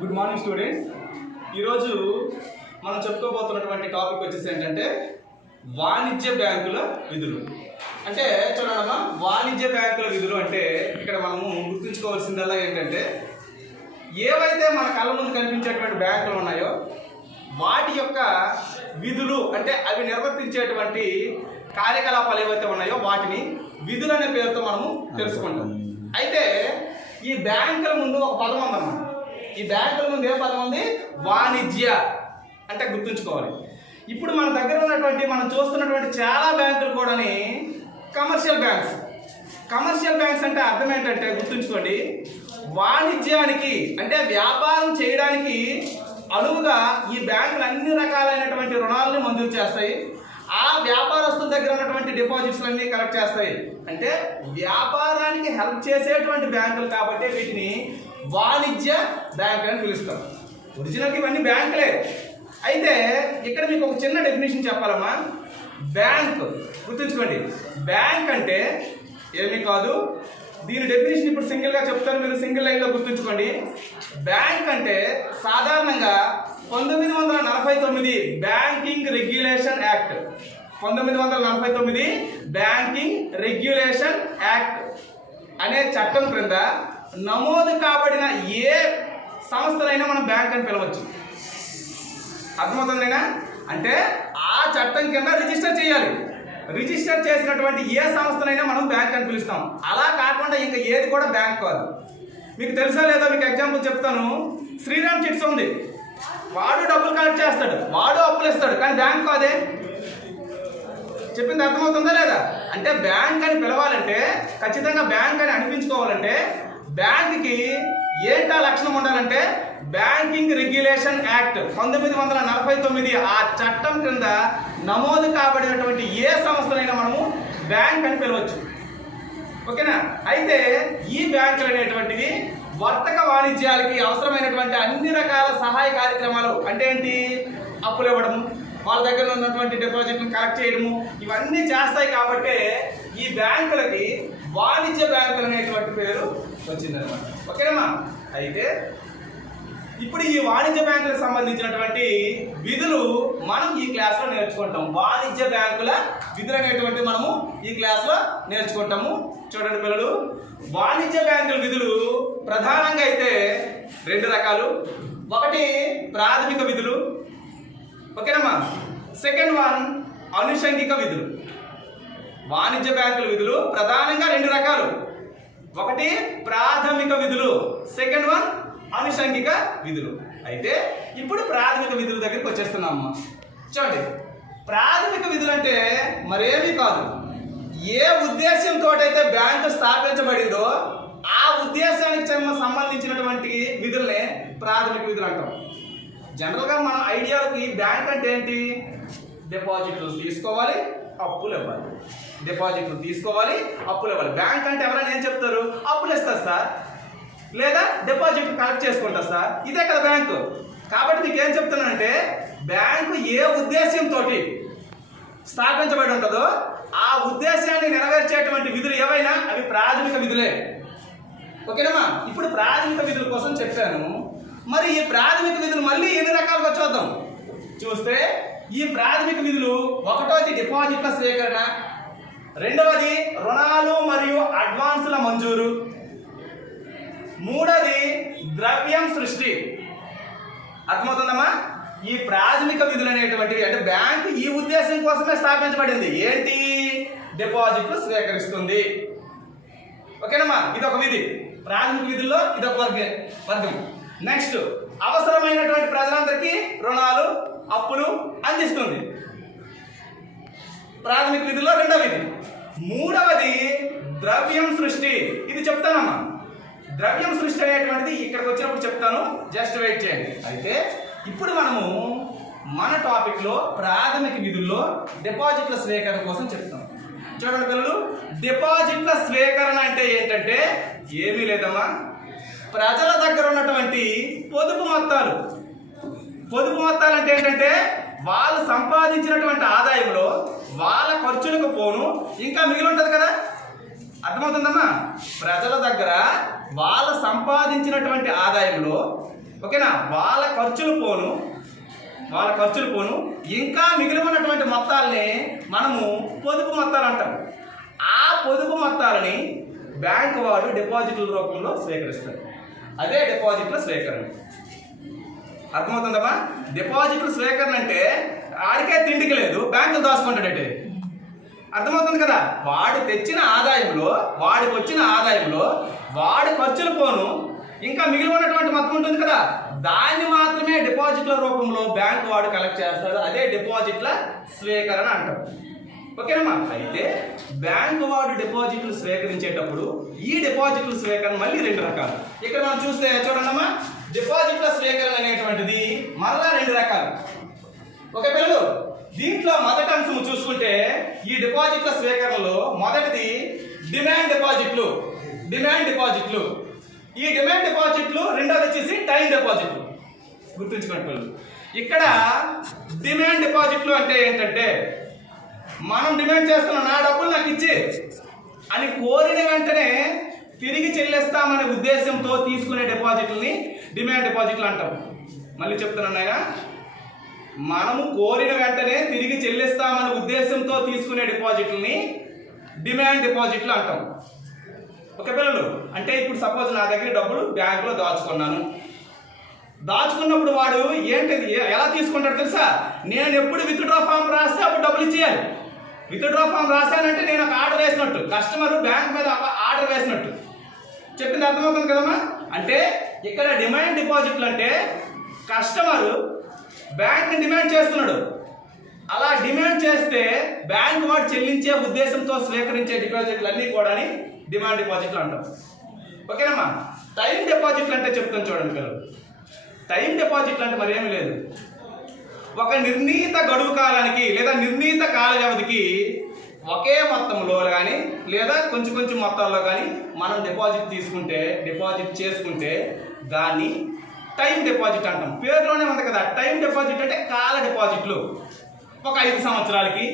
Good morning students. ఈరోజు మనం చెప్పుకోబోతున్నటువంటి topic వచ్చేసి ఏంటంటే వాణిజ్య బ్యాంకుల విధులు. అంటే చూడమ్మా, వాణిజ్య బ్యాంకుల విధులు అంటే ఇక్కడ మనము గుర్తుంచుకోవాల్సిందల్లా ఏంటంటే ఏవైతే మన కళ్ళ ముందు కనిపించేటువంటి బ్యాంకులు ఉన్నాయో వాటి యొక్క విధులు, అంటే అవి నిర్వర్తించేటువంటి కార్యకలాపాలు ఏవైతే ఉన్నాయో వాటిని విధులు అనే పేరుతో మనము తెలుసుకుంటాం. అయితే ఈ బ్యాంకుల ముందు ఒక పదం ఉందన్నమాట. ఈ బ్యాంకుల ముందు ఏ పదం ఉంది? వాణిజ్య అంటే గుర్తుంచుకోవాలి. ఇప్పుడు మన దగ్గర ఉన్నటువంటి మనం చూస్తున్నటువంటి చాలా బ్యాంకులు కూడా కమర్షియల్ బ్యాంక్స్. కమర్షియల్ బ్యాంక్స్ అంటే అర్థం ఏంటంటే గుర్తుంచుకోండి, వాణిజ్యానికి అంటే వ్యాపారం చేయడానికి అనువుగా ఈ బ్యాంకులు అన్ని రకాలైనటువంటి రుణాలని మంజూరు చేస్తాయి. ఆ వ్యాపారస్తుల దగ్గర ఉన్నటువంటి డిపాజిట్స్ అన్ని కలెక్ట్ చేస్తాయి. అంటే వ్యాపారానికి హెల్ప్ చేసేటువంటి బ్యాంకులు కాబట్టి వీటిని వాణిజ్య బ్యాంకులు అని పిలుస్తాం. ఒరిజినల్గా ఇవన్నీ బ్యాంకులే. అయితే ఇక్కడ మీకు ఒక చిన్న డెఫినేషన్ చెప్పాలమ్మా. బ్యాంక్ గుర్తుంచుకోండి, బ్యాంక్ అంటే ఏమీ కాదు. దీని డెఫినేషన్ ఇప్పుడు సింగిల్గా చెప్తాను, మీరు సింగిల్ లైన్లో గుర్తుంచుకోండి. బ్యాంక్ అంటే సాధారణంగా 1949 banking regulation act, 1949 banking regulation act అనే చట్టం క్రింద నమోదు కాబడిన ఏ సంస్థనైనా మనం బ్యాంక్ అని పిలవచ్చు. అర్థమవుతుందైనా? అంటే ఆ చట్టం కింద రిజిస్టర్ చేయాలి. రిజిస్టర్ చేసినటువంటి ఏ సంస్థనైనా మనం బ్యాంక్ అని పిలుస్తాం. అలా కాకుండా ఇంకా ఏది కూడా బ్యాంక్ కాదు. మీకు తెలుసా లేదా? మీకు ఎగ్జాంపుల్ చెప్తాను. శ్రీరామ్ చిట్స్ ఉంది, వాడు డబ్బులు కలెక్ట్ చేస్తాడు, వాడు అప్పులు ఇస్తాడు, కానీ బ్యాంక్ కాదే. చెప్పింది అర్థమవుతుందా లేదా? అంటే బ్యాంక్ అని పిలవాలంటే, ఖచ్చితంగా బ్యాంక్ అని అనిపించుకోవాలంటే బ్యాంక్కి ఏంటా లక్షణం ఉండాలంటే బ్యాంకింగ్ రెగ్యులేషన్ యాక్ట్ 1949 ఆ చట్టం క్రింద నమోదు కాబడినటువంటి ఏ సంస్థనైనా మనము బ్యాంక్ అని పిలవచ్చు. ఓకేనా? అయితే ఈ బ్యాంకులు అనేటువంటివి వర్తక వాణిజ్యాలకి అవసరమైనటువంటి అన్ని రకాల సహాయ కార్యక్రమాలు, అంటే ఏంటి, అప్పులు ఇవ్వడము, వాళ్ళ దగ్గర ఉన్నటువంటి డిపాజిట్లను కలెక్ట్ చేయడము, ఇవన్నీ చేస్తాయి. కాబట్టి ఈ బ్యాంకులకి వాణిజ్య బ్యాంకులు అనేటువంటి పేరు వచ్చిందనమాట. ఓకేనమ్మా? అయితే ఇప్పుడు ఈ వాణిజ్య బ్యాంకులకు సంబంధించినటువంటి విధులు మనం ఈ క్లాస్లో నేర్చుకుంటాం. వాణిజ్య బ్యాంకుల విధులు అనేటువంటి మనము ఈ క్లాస్లో నేర్చుకుంటాము. చూడండి పిల్లలు, వాణిజ్య బ్యాంకుల విధులు ప్రధానంగా అయితే 2 రకాలు. ఒకటి ప్రాథమిక విధులు, ఓకేనమ్మా. సెకండ్ వన్ అనుషంగిక విధులు. వాణిజ్య బ్యాంకుల విధులు ప్రధానంగా 2 రకాలు. ఒకటి ప్రాథమిక విధులు, సెకండ్ వన్ అనుషంగిక విధులు. అయితే ఇప్పుడు ప్రాథమిక విధుల దగ్గరికి వచ్చేస్తున్నామమ్మా. చూడండి, ప్రాథమిక విధులు అంటే మరేమీ కాదు, ఏ ఉద్దేశంతో అయితే బ్యాంకు స్థాపించబడిందో ఆ ఉద్దేశానికి సంబంధించినటువంటి విధులనే ప్రాథమిక విధులు అంటాం. జనరల్గా మన ఐడియాలకి బ్యాంక్ అంటే ఏంటి? డిపాజిట్లు తీసుకోవాలి, అప్పులు ఇవ్వాలి. డిపాజిట్లు తీసుకోవాలి, అప్పులు ఇవ్వాలి. బ్యాంక్ అంటే ఎవరైనా ఏం చెప్తారు? అప్పులు ఇస్తారు సార్, లేదా డిపాజిట్ కలెక్ట్ చేసుకుంటారు సార్, ఇదే కదా బ్యాంకు. కాబట్టి మీకు ఏం చెప్తున్నానంటే బ్యాంకు ఏ ఉద్దేశంతో స్థాపించబడి ఉంటుందో ఆ ఉద్దేశాన్ని నెరవేర్చేటువంటి విధులు ఏవైనా అవి ప్రాథమిక విధులే. ఓకేనమ్మా? ఇప్పుడు ప్రాథమిక విధుల కోసం చెప్పాను. మరి ఈ ప్రాథమిక విధులు మళ్ళీ ఎన్ని రకాలుగా చూద్దాం. చూస్తే ఈ ప్రాథమిక విధులు, ఒకటోది డిపాజిట్ల స్వీకరణ, రెండవది రుణాలు మరియు అడ్వాన్సుల మంజూరు, మూడవది ద్రవ్యం సృష్టి. అర్థమవుతుందమ్మా? ఈ ప్రాథమిక విధులు అనేటువంటివి అంటే బ్యాంకు ఈ ఉద్దేశం కోసమే స్థాపించబడింది. ఏంటి? డిపాజిట్లు స్వీకరిస్తుంది. ఓకేనమ్మా? ఇదొక విధి. ప్రాథమిక విధుల్లో ఇదొక వర్గం. నెక్స్ట్, అవసరమైనటువంటి ప్రజలందరికీ రుణాలు, అప్పులు అందిస్తుంది. ప్రాథమిక విధుల్లో 2వ విధి. మూడవది ద్రవ్యం సృష్టి. ఇది చెప్తానమ్మా. ద్రవ్యం సృష్టి అనేటువంటిది ఇక్కడికి వచ్చినప్పుడు చెప్తాను, జస్ట్ వెయిట్ చేయండి. అయితే ఇప్పుడు మనము మన టాపిక్లో ప్రాథమిక విధుల్లో డిపాజిట్ల స్వీకరణ కోసం చెప్తాం. చూడండి పిల్లలు, డిపాజిట్ల స్వీకరణ అంటే ఏంటంటే ఏమీ లేదమ్మా, ప్రజల దగ్గర ఉన్నటువంటి పొదుపు మొత్తాలు. పొదుపు మొత్తాలు అంటే ఏంటంటే వాళ్ళు సంపాదించినటువంటి ఆదాయంలో వాళ్ళ ఖర్చులకు పోను ఇంకా మిగిలి ఉంటుంది కదా. అర్థమవుతుందమ్మా? ప్రజల దగ్గర వాళ్ళ సంపాదించినటువంటి ఆదాయంలో ఓకేనా. వాళ్ళ ఖర్చులు పోను ఇంకా మిగిలి ఉన్నటువంటి మొత్తాలని మనము పొదుపు మొత్తాలు అంటాం. ఆ పొదుపు మొత్తాలని బ్యాంకు వాడు డిపాజిట్ల రూపంలో స్వీకరిస్తారు. అదే డిపాజిట్ల స్వీకరణ. అర్థమవుతుందమ్మా. డిపాజిట్ల స్వీకరణ అంటే ఆడికే తిండికి లేదు, బ్యాంకులు దాచుకుంటాడంటే. అర్థమవుతుంది కదా. వాడికి వచ్చిన ఆదాయంలో వాడి ఖర్చులు పోను ఇంకా మిగిలి ఉన్నటువంటి మొత్తం ఉంటుంది కదా, దాన్ని మాత్రమే డిపాజిట్ల రూపంలో బ్యాంకు వాడు కలెక్ట్ చేస్తాడు. అదే డిపాజిట్ల స్వీకరణ అంటాం. ఓకేనమ్మా. అయితే బ్యాంకు వాడు డిపాజిట్లు స్వీకరించేటప్పుడు ఈ డిపాజిట్ల స్వీకరణ మళ్ళీ 2 రకాలు. ఇక్కడ మనం చూస్తే చూడండమ్మా, డిపాజిట్ల స్వీకరణ అనేటువంటిది మళ్ళా 2 రకాలు. ఓకే పిల్లలు, దీంట్లో మొదటి అంశం చూసుకుంటే ఈ డిపాజిట్ల స్వీకరణలో మొదటిది డిమాండ్ డిపాజిట్లు. ఈ డిమాండ్ డిపాజిట్లు రెండోది వచ్చేసి టైం డిపాజిట్లు. గుర్తుంచుకోండి పిల్లలు. ఇక్కడ డిమాండ్ డిపాజిట్లు అంటే ఏంటంటే, మనం డిమాండ్ చేస్తున్నాం, నా డబ్బులు నాకు ఇచ్చి అని కోరిన వెంటనే తిరిగి చెల్లిస్తామనే ఉద్దేశంతో తీసుకునే డిపాజిట్లని డిమాండ్ డిపాజిట్లు అంటాం. మళ్ళీ చెప్తున్నాను ఆయన, మనము కోరిన వెంటనే తిరిగి చెల్లిస్తామనే ఉద్దేశంతో తీసుకునే డిపాజిట్లని డిమాండ్ డిపాజిట్లు అంటాం. ఓకే పిల్లలు. అంటే ఇప్పుడు సపోజ్ నా దగ్గర డబ్బులు బ్యాంకులో దాచుకున్నప్పుడు వాడు ఏంటిది ఎలా తీసుకుంటాడు తెలుసా, నేను ఎప్పుడు విత్డ్రా ఫామ్ రాస్తే అప్పుడు డబ్బులు ఇచ్చేయాలి. విత్డ్రా ఫామ్ రాశానంటే నేను ఒక ఆర్డర్ వేసినట్టు, కస్టమర్ బ్యాంక్ మీద ఆర్డర్ వేసినట్టు. చెప్పింది అర్థమవుతుంది కదమ్మా. అంటే ఇక్కడ డిమాండ్ డిపాజిట్లు అంటే కస్టమర్ బ్యాంక్ని డిమాండ్ చేస్తున్నాడు, అలా డిమాండ్ చేస్తే బ్యాంక్ వాడు చెల్లించే ఉద్దేశంతో స్వీకరించే డిపాజిట్లు అన్నీ కూడా డిమాండ్ డిపాజిట్లు అంటాం. ఓకేనమ్మా. టైం డిపాజిట్లు అంటే చెప్తాను చూడండి పిల్లలు. టైం డిపాజిట్లు అంటే మరేమీ లేదు, ఒక నిర్ణీత గడువు కాలానికి లేదా నిర్ణీత కాల వ్యవధికి ఒకే మొత్తంలో కానీ లేదా కొంచెం మొత్తాల్లో కానీ మనం డిపాజిట్ చేసుకుంటే దాన్ని టైం డిపాజిట్ అంటాం. పేరులోనే ఉంది కదా, టైం డిపాజిట్ అంటే కాల డిపాజిట్లు. ఒక 5 సంవత్సరాలకి.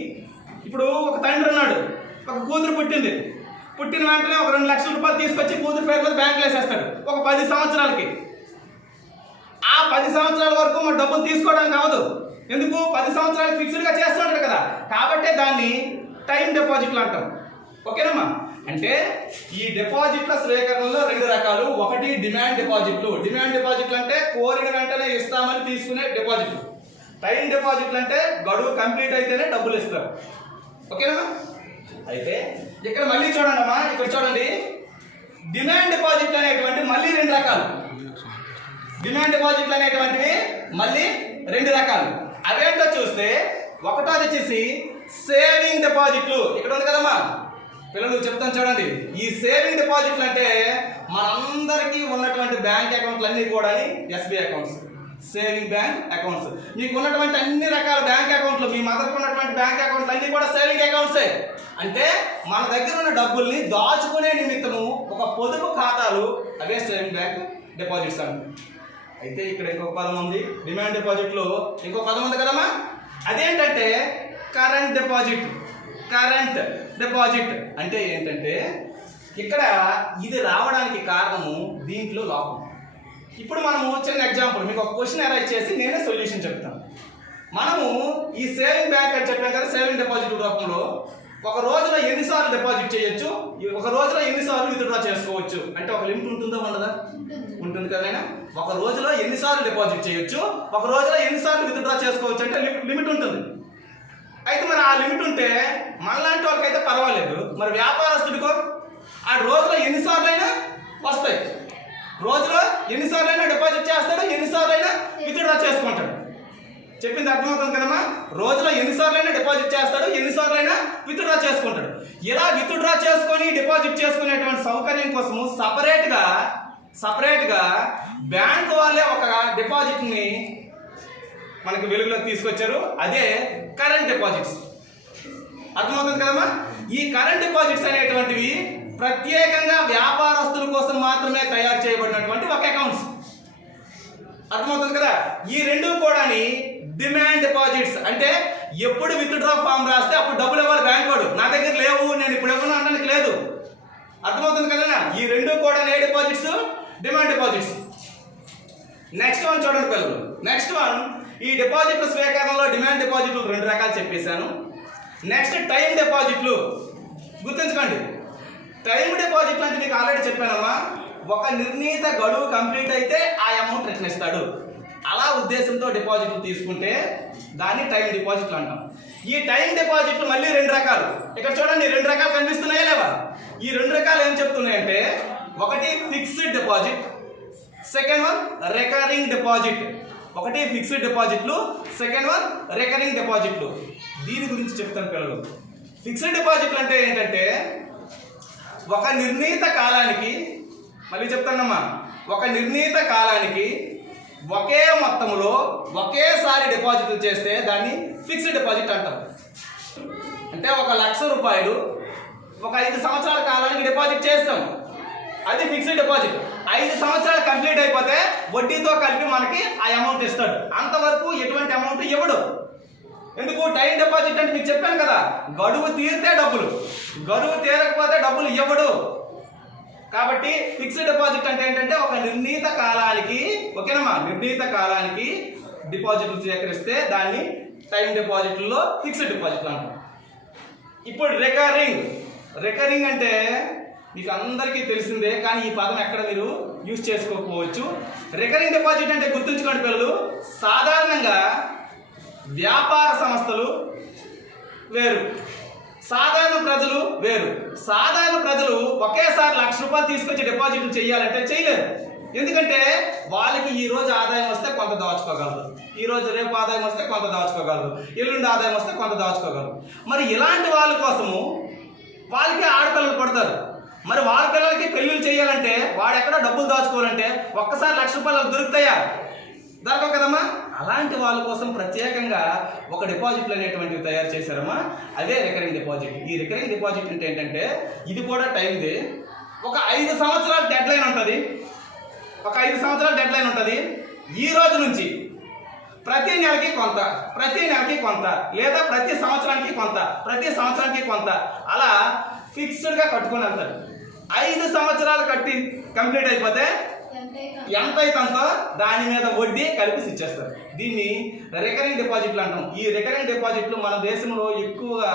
ఇప్పుడు ఒక తండ్రి ఉన్నాడు, ఒక కూతురు పుట్టిన వెంటనే ఒక 2 లక్షల రూపాయలు తీసుకొచ్చి కూతురు పేరు మీద బ్యాంకులో వేసేస్తాడు. ఒక 10 సంవత్సరాలకి. ఆ 10 సంవత్సరాల వరకు మన డబ్బులు తీసుకోవడానికి అవ్వదు. ఎందుకు? 10 సంవత్సరాలు ఫిక్స్డ్గా చేస్తుంటారు కదా, కాబట్టి దాన్ని టైం డిపాజిట్లు అంటాం. ఓకేనమ్మా. అంటే ఈ డిపాజిట్ల స్వీకరణలో 2 రకాలు. ఒకటి డిమాండ్ డిపాజిట్లు. డిమాండ్ డిపాజిట్లు అంటే కోరిన వెంటనే ఇస్తామని తీసుకునే డిపాజిట్లు. టైం డిపాజిట్లు అంటే గడువు కంప్లీట్ అయితేనే డబ్బులు ఇస్తారు. ఓకేనా. అయితే ఇక్కడ మళ్ళీ చూడండి, ఇక్కడ చూడండి, డిమాండ్ డిపాజిట్లు అనేటువంటి మళ్ళీ 2 రకాలు. డిమాండ్ డిపాజిట్లు అనేటువంటివి మళ్ళీ 2 రకాలు. అవేంటో చూస్తే ఒకటోది వచ్చేసి సేవింగ్ డిపాజిట్లు. ఇక్కడ ఉంది కదమ్మా పిల్లలు, చెప్తాను చూడండి. ఈ సేవింగ్ డిపాజిట్లు అంటే మనందరికీ ఉన్నటువంటి బ్యాంక్ అకౌంట్లు అన్నీ కూడా SBI accounts, saving bank accounts. మీకు ఉన్నటువంటి అన్ని రకాల బ్యాంక్ అకౌంట్లు, మీ మదర్కు ఉన్నటువంటి బ్యాంక్ అకౌంట్లు అన్నీ కూడా సేవింగ్ అకౌంట్సే. అంటే మన దగ్గర ఉన్న డబ్బుల్ని దాచుకునే నిమిత్తము ఒక పొదుపు ఖాతాలు, అవే సేవింగ్ బ్యాంక్ డిపాజిట్స్ అండి. అయితే ఇక్కడ ఇంకొక పదం ఉంది డిమాండ్ డిపాజిట్లో, ఇంకొక పదం ఉంది కదమ్మా, అదేంటంటే కరెంట్ డిపాజిట్. కరెంట్ డిపాజిట్ అంటే ఏంటంటే ఇక్కడ ఇది రావడానికి కారణము దీంట్లో లోపం. ఇప్పుడు మనము చిన్న ఎగ్జాంపుల్, మీకు ఒక క్వశ్చన్ అరైజ్ చేసి నేనే సొల్యూషన్ చెప్తాను. మనము ఈ సేవింగ్ బ్యాంక్ అని చెప్పాం కదా, సేవింగ్ డిపాజిట్ రూపంలో ఒక రోజులో ఎన్నిసార్లు డిపాజిట్ చేయొచ్చు, ఒక రోజులో ఎన్నిసార్లు విత్డ్రా చేసుకోవచ్చు అంటే ఒక లిమిట్ ఉంటుందా ఉండదా? ఉంటుంది కదైనా. ఒక రోజులో ఎన్నిసార్లు డిపాజిట్ చేయొచ్చు, ఒక రోజులో ఎన్నిసార్లు విత్డ్రా చేసుకోవచ్చు అంటే లిమిట్ ఉంటుంది. అయితే మరి ఆ లిమిట్ ఉంటే మనలాంటి వాళ్ళకైతే పర్వాలేదు, మరి వ్యాపారస్తుడికో ఆ రోజులో ఎన్నిసార్లు అయినా వస్తాయి, రోజులో ఎన్నిసార్లు అయినా డిపాజిట్ చేస్తాడు, ఎన్నిసార్లు అయినా విత్డ్రా చేసుకుంటాడు. చెప్పింది అర్థమవుతుంది కదమ్మా. రోజులో ఎన్నిసార్లు అయినా డిపాజిట్ చేస్తాడు, ఎన్నిసార్లు అయినా విత్డ్రా చేసుకుంటాడు. ఇలా విత్డ్రా చేసుకొని డిపాజిట్ చేసుకునేటువంటి సౌకర్యం కోసము సపరేట్గా బ్యాంకు వాళ్ళే ఒక డిపాజిట్ని మనకి వెలుగులోకి తీసుకొచ్చారు. అదే కరెంట్ డిపాజిట్స్. అర్థమవుతుంది కదమ్మా. ఈ కరెంట్ డిపాజిట్స్ అనేటువంటివి ప్రత్యేకంగా వ్యాపారస్తుల కోసం మాత్రమే తయారు చేయబడినటువంటి ఒక అకౌంట్స్. అర్థమవుతుంది కదా. ఈ 2 కూడా డిమాండ్ డిపాజిట్స్. అంటే ఎప్పుడు విత్డ్రా ఫామ్ రాస్తే అప్పుడు డబ్బులు ఇవ్వాలి బ్యాంక్ వాడు. నా దగ్గర లేవు, నేను ఇప్పుడు ఇవ్వను అనడానికి లేదు. అర్థమవుతుంది కదా. ఈ 2 కూడా ఏ deposits? Demand deposits. Next one చూడండి పిల్లలు. నెక్స్ట్ వన్, ఈ డిపాజిట్ల స్వీకరణలో డిమాండ్ డిపాజిట్లు 2 రకాలు చెప్పేశాను. నెక్స్ట్ టైం డిపాజిట్లు. గుర్తుంచుకోండి, టైం డిపాజిట్లు అంటే మీకు ఆల్రెడీ చెప్పానమ్మా, ఒక నిర్ణీత గడువు కంప్లీట్ అయితే ఆ అమౌంట్ రిటర్న్ ఇస్తాడు. అలా ఉద్దేశంతో డిపాజిట్లు తీసుకుంటే దాన్ని టైం డిపాజిట్లు అంటాం. ఈ టైం డిపాజిట్లు మళ్ళీ 2 రకాలు. ఇక్కడ చూడండి 2 రకాలు కనిపిస్తున్నాయా లేవా? ఈ 2 రకాలు ఏం చెప్తున్నాయంటే, ఒకటి fixed deposit, second one recurring deposit. ఒకటి ఫిక్స్డ్ డిపాజిట్లు, సెకండ్ వన్ రికరింగ్ డిపాజిట్లు. దీని గురించి చెప్తాను పిల్లలు. ఫిక్స్డ్ డిపాజిట్లు అంటే ఏంటంటే, ఒక నిర్ణీత కాలానికి, మళ్ళీ చెప్తానమ్మా, ఒక నిర్ణీత కాలానికి ఒకే మొత్తంలో ఒకేసారి డిపాజిట్లు చేస్తే దాన్ని ఫిక్స్డ్ డిపాజిట్ అంటాం. అంటే 1,00,000 రూపాయలు ఒక 5 సంవత్సరాల కాలానికి డిపాజిట్ చేస్తాం, అది ఫిక్స్డ్ డిపాజిట్. 5 సంవత్సరాలు కంప్లీట్ అయిపోతే వడ్డీతో కలిపి మనకి ఆ అమౌంట్ ఇస్తాడు. అంతవరకు ఎటువంటి అమౌంట్ ఇవ్వడు. ఎందుకు? టైం డిపాజిట్ అంటే మీకు చెప్పాను కదా, గడువు తీరితే డబ్బులు, గడువు తీరకపోతే డబ్బులు ఇవ్వడు. కాబట్టి ఫిక్స్డ్ డిపాజిట్ అంటే ఏంటంటే, ఒక నిర్ణీత కాలానికి, ఓకేనమ్మా, నిర్ణీత కాలానికి డిపాజిట్లు సేకరిస్తే దాన్ని టైం డిపాజిట్లో ఫిక్స్డ్ డిపాజిట్లు అంటాం. ఇప్పుడు రికరింగ్. రికరింగ్ అంటే మీకు అందరికీ తెలిసిందే, కానీ ఈ పదం ఎక్కడ మీరు యూజ్ చేసుకోకపోవచ్చు. రికరింగ్ డిపాజిట్ అంటే గుర్తుంచుకోండి పిల్లలు, సాధారణంగా వ్యాపార సంస్థలు వేరు, సాధారణ ప్రజలు వేరు. సాధారణ ప్రజలు ఒకేసారి 1,00,000 రూపాయలు తీసుకొచ్చి డిపాజిట్లు చేయాలంటే చేయలేరు. ఎందుకంటే వాళ్ళకి ఈ రోజు ఆదాయం వస్తే కొంత దాచుకోగలరు, ఈ రోజు రేపు ఆదాయం వస్తే కొంత దాచుకోగలరు, ఎల్లుండి ఆదాయం వస్తే కొంత దాచుకోగలరు. మరి ఇలాంటి వాళ్ళ కోసము వాళ్ళకి ఆడపిల్లలు పడతారు. మరి వాళ్ళ పిల్లలకి పెళ్ళిళ్ళు చేయాలంటే వాడు ఎక్కడో డబ్బులు దాచుకోవాలంటే ఒక్కసారి 1,00,000 రూపాయలు దొరుకుతాయా? దొరకవు కదమ్మా. అలాంటి వాళ్ళ కోసం ప్రత్యేకంగా ఒక డిపాజిట్లు అనేటువంటివి తయారు చేశారమ్మా, అదే రికరింగ్ డిపాజిట్. ఈ రికరింగ్ డిపాజిట్ అంటే ఏంటంటే, ఇది కూడా టైంది. ఒక 5 సంవత్సరాల డెడ్ లైన్ ఉంటుంది. ఒక 5 సంవత్సరాల డెడ్ లైన్ ఉంటుంది. ఈ రోజు నుంచి ప్రతి నెలకి కొంత, ప్రతి నెలకి కొంత, లేదా ప్రతి సంవత్సరానికి కొంత, ప్రతి సంవత్సరానికి కొంత, అలా ఫిక్స్డ్గా కట్టుకొని వెళ్తారు. 5 సంవత్సరాలు కట్టి కంప్లీట్ అయిపోతే ఎంత అయితంతో దాని మీద వడ్డీ కలిపి ఇచ్చేస్తారు. దీన్ని రికరింగ్ డిపాజిట్లు అంటాం. ఈ రికరింగ్ డిపాజిట్లు మన దేశంలో ఎక్కువగా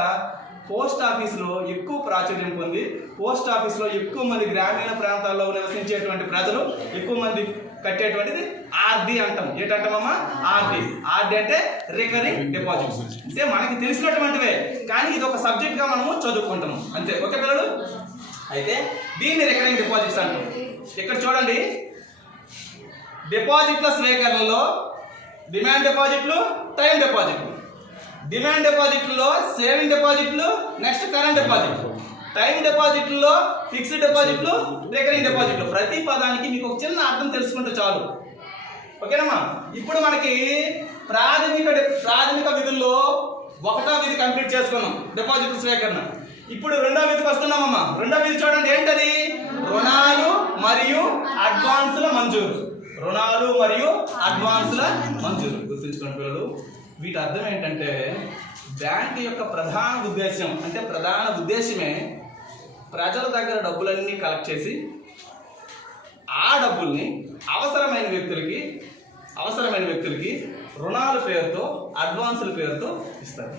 పోస్ట్ ఆఫీసులో ఎక్కువ ప్రాచుర్యం పొంది, పోస్ట్ ఆఫీసులో ఎక్కువ మంది గ్రామీణ ప్రాంతాల్లో నివసించేటువంటి ప్రజలు ఎక్కువ మంది కట్టేటువంటిది ఆర్డి అంటాం. ఏంటంటామమ్మా? ఆర్డి. ఆర్డి అంటే రికరింగ్ డిపాజిట్స్. అంటే మనకి తెలిసినటువంటివే, కానీ ఇది ఒక సబ్జెక్ట్గా మనము చదువుకుంటాము అంతే. ఓకే పిల్లలు? అయితే దీన్ని రికరింగ్ డిపాజిట్స్ అంటాం. ఇక్కడ చూడండి, డిపాజిట్ల స్వీకరణలో డిమాండ్ డిపాజిట్లు, టైం డిపాజిట్లు. డిమాండ్ డిపాజిట్లో సేవింగ్ డిపాజిట్లు, నెక్స్ట్ కరెంట్ డిపాజిట్లు. టైం డిపాజిట్లో ఫిక్స్డ్ డిపాజిట్లు, రికరింగ్ డిపాజిట్లు. ప్రతి పదానికి మీకు ఒక చిన్న అర్థం తెలుసుకుంటే చాలు. ఓకేనమ్మా? ఇప్పుడు మనకి ప్రాథమిక విధుల్లో 1వ విధి కంప్లీట్ చేసుకున్నాం, డిపాజిట్ల స్వీకరణ. ఇప్పుడు 2వ విధికి వస్తున్నామమ్మా. 2వ విధి చూడండి, ఏంటది? రుణాలు మరియు అడ్వాన్సుల మంజూరు. రుణాలు మరియు అడ్వాన్సుల మంజూరు. గుర్తుంచుకోండి పిల్లలు, వీటి అర్థం ఏంటంటే, బ్యాంక్ యొక్క ప్రధాన ఉద్దేశం అంటే ప్రధాన ఉద్దేశమే ప్రజల దగ్గర డబ్బులన్నీ కలెక్ట్ చేసి ఆ డబ్బుల్ని అవసరమైన వ్యక్తులకి రుణాల పేరుతో, అడ్వాన్సుల పేరుతో ఇస్తారు.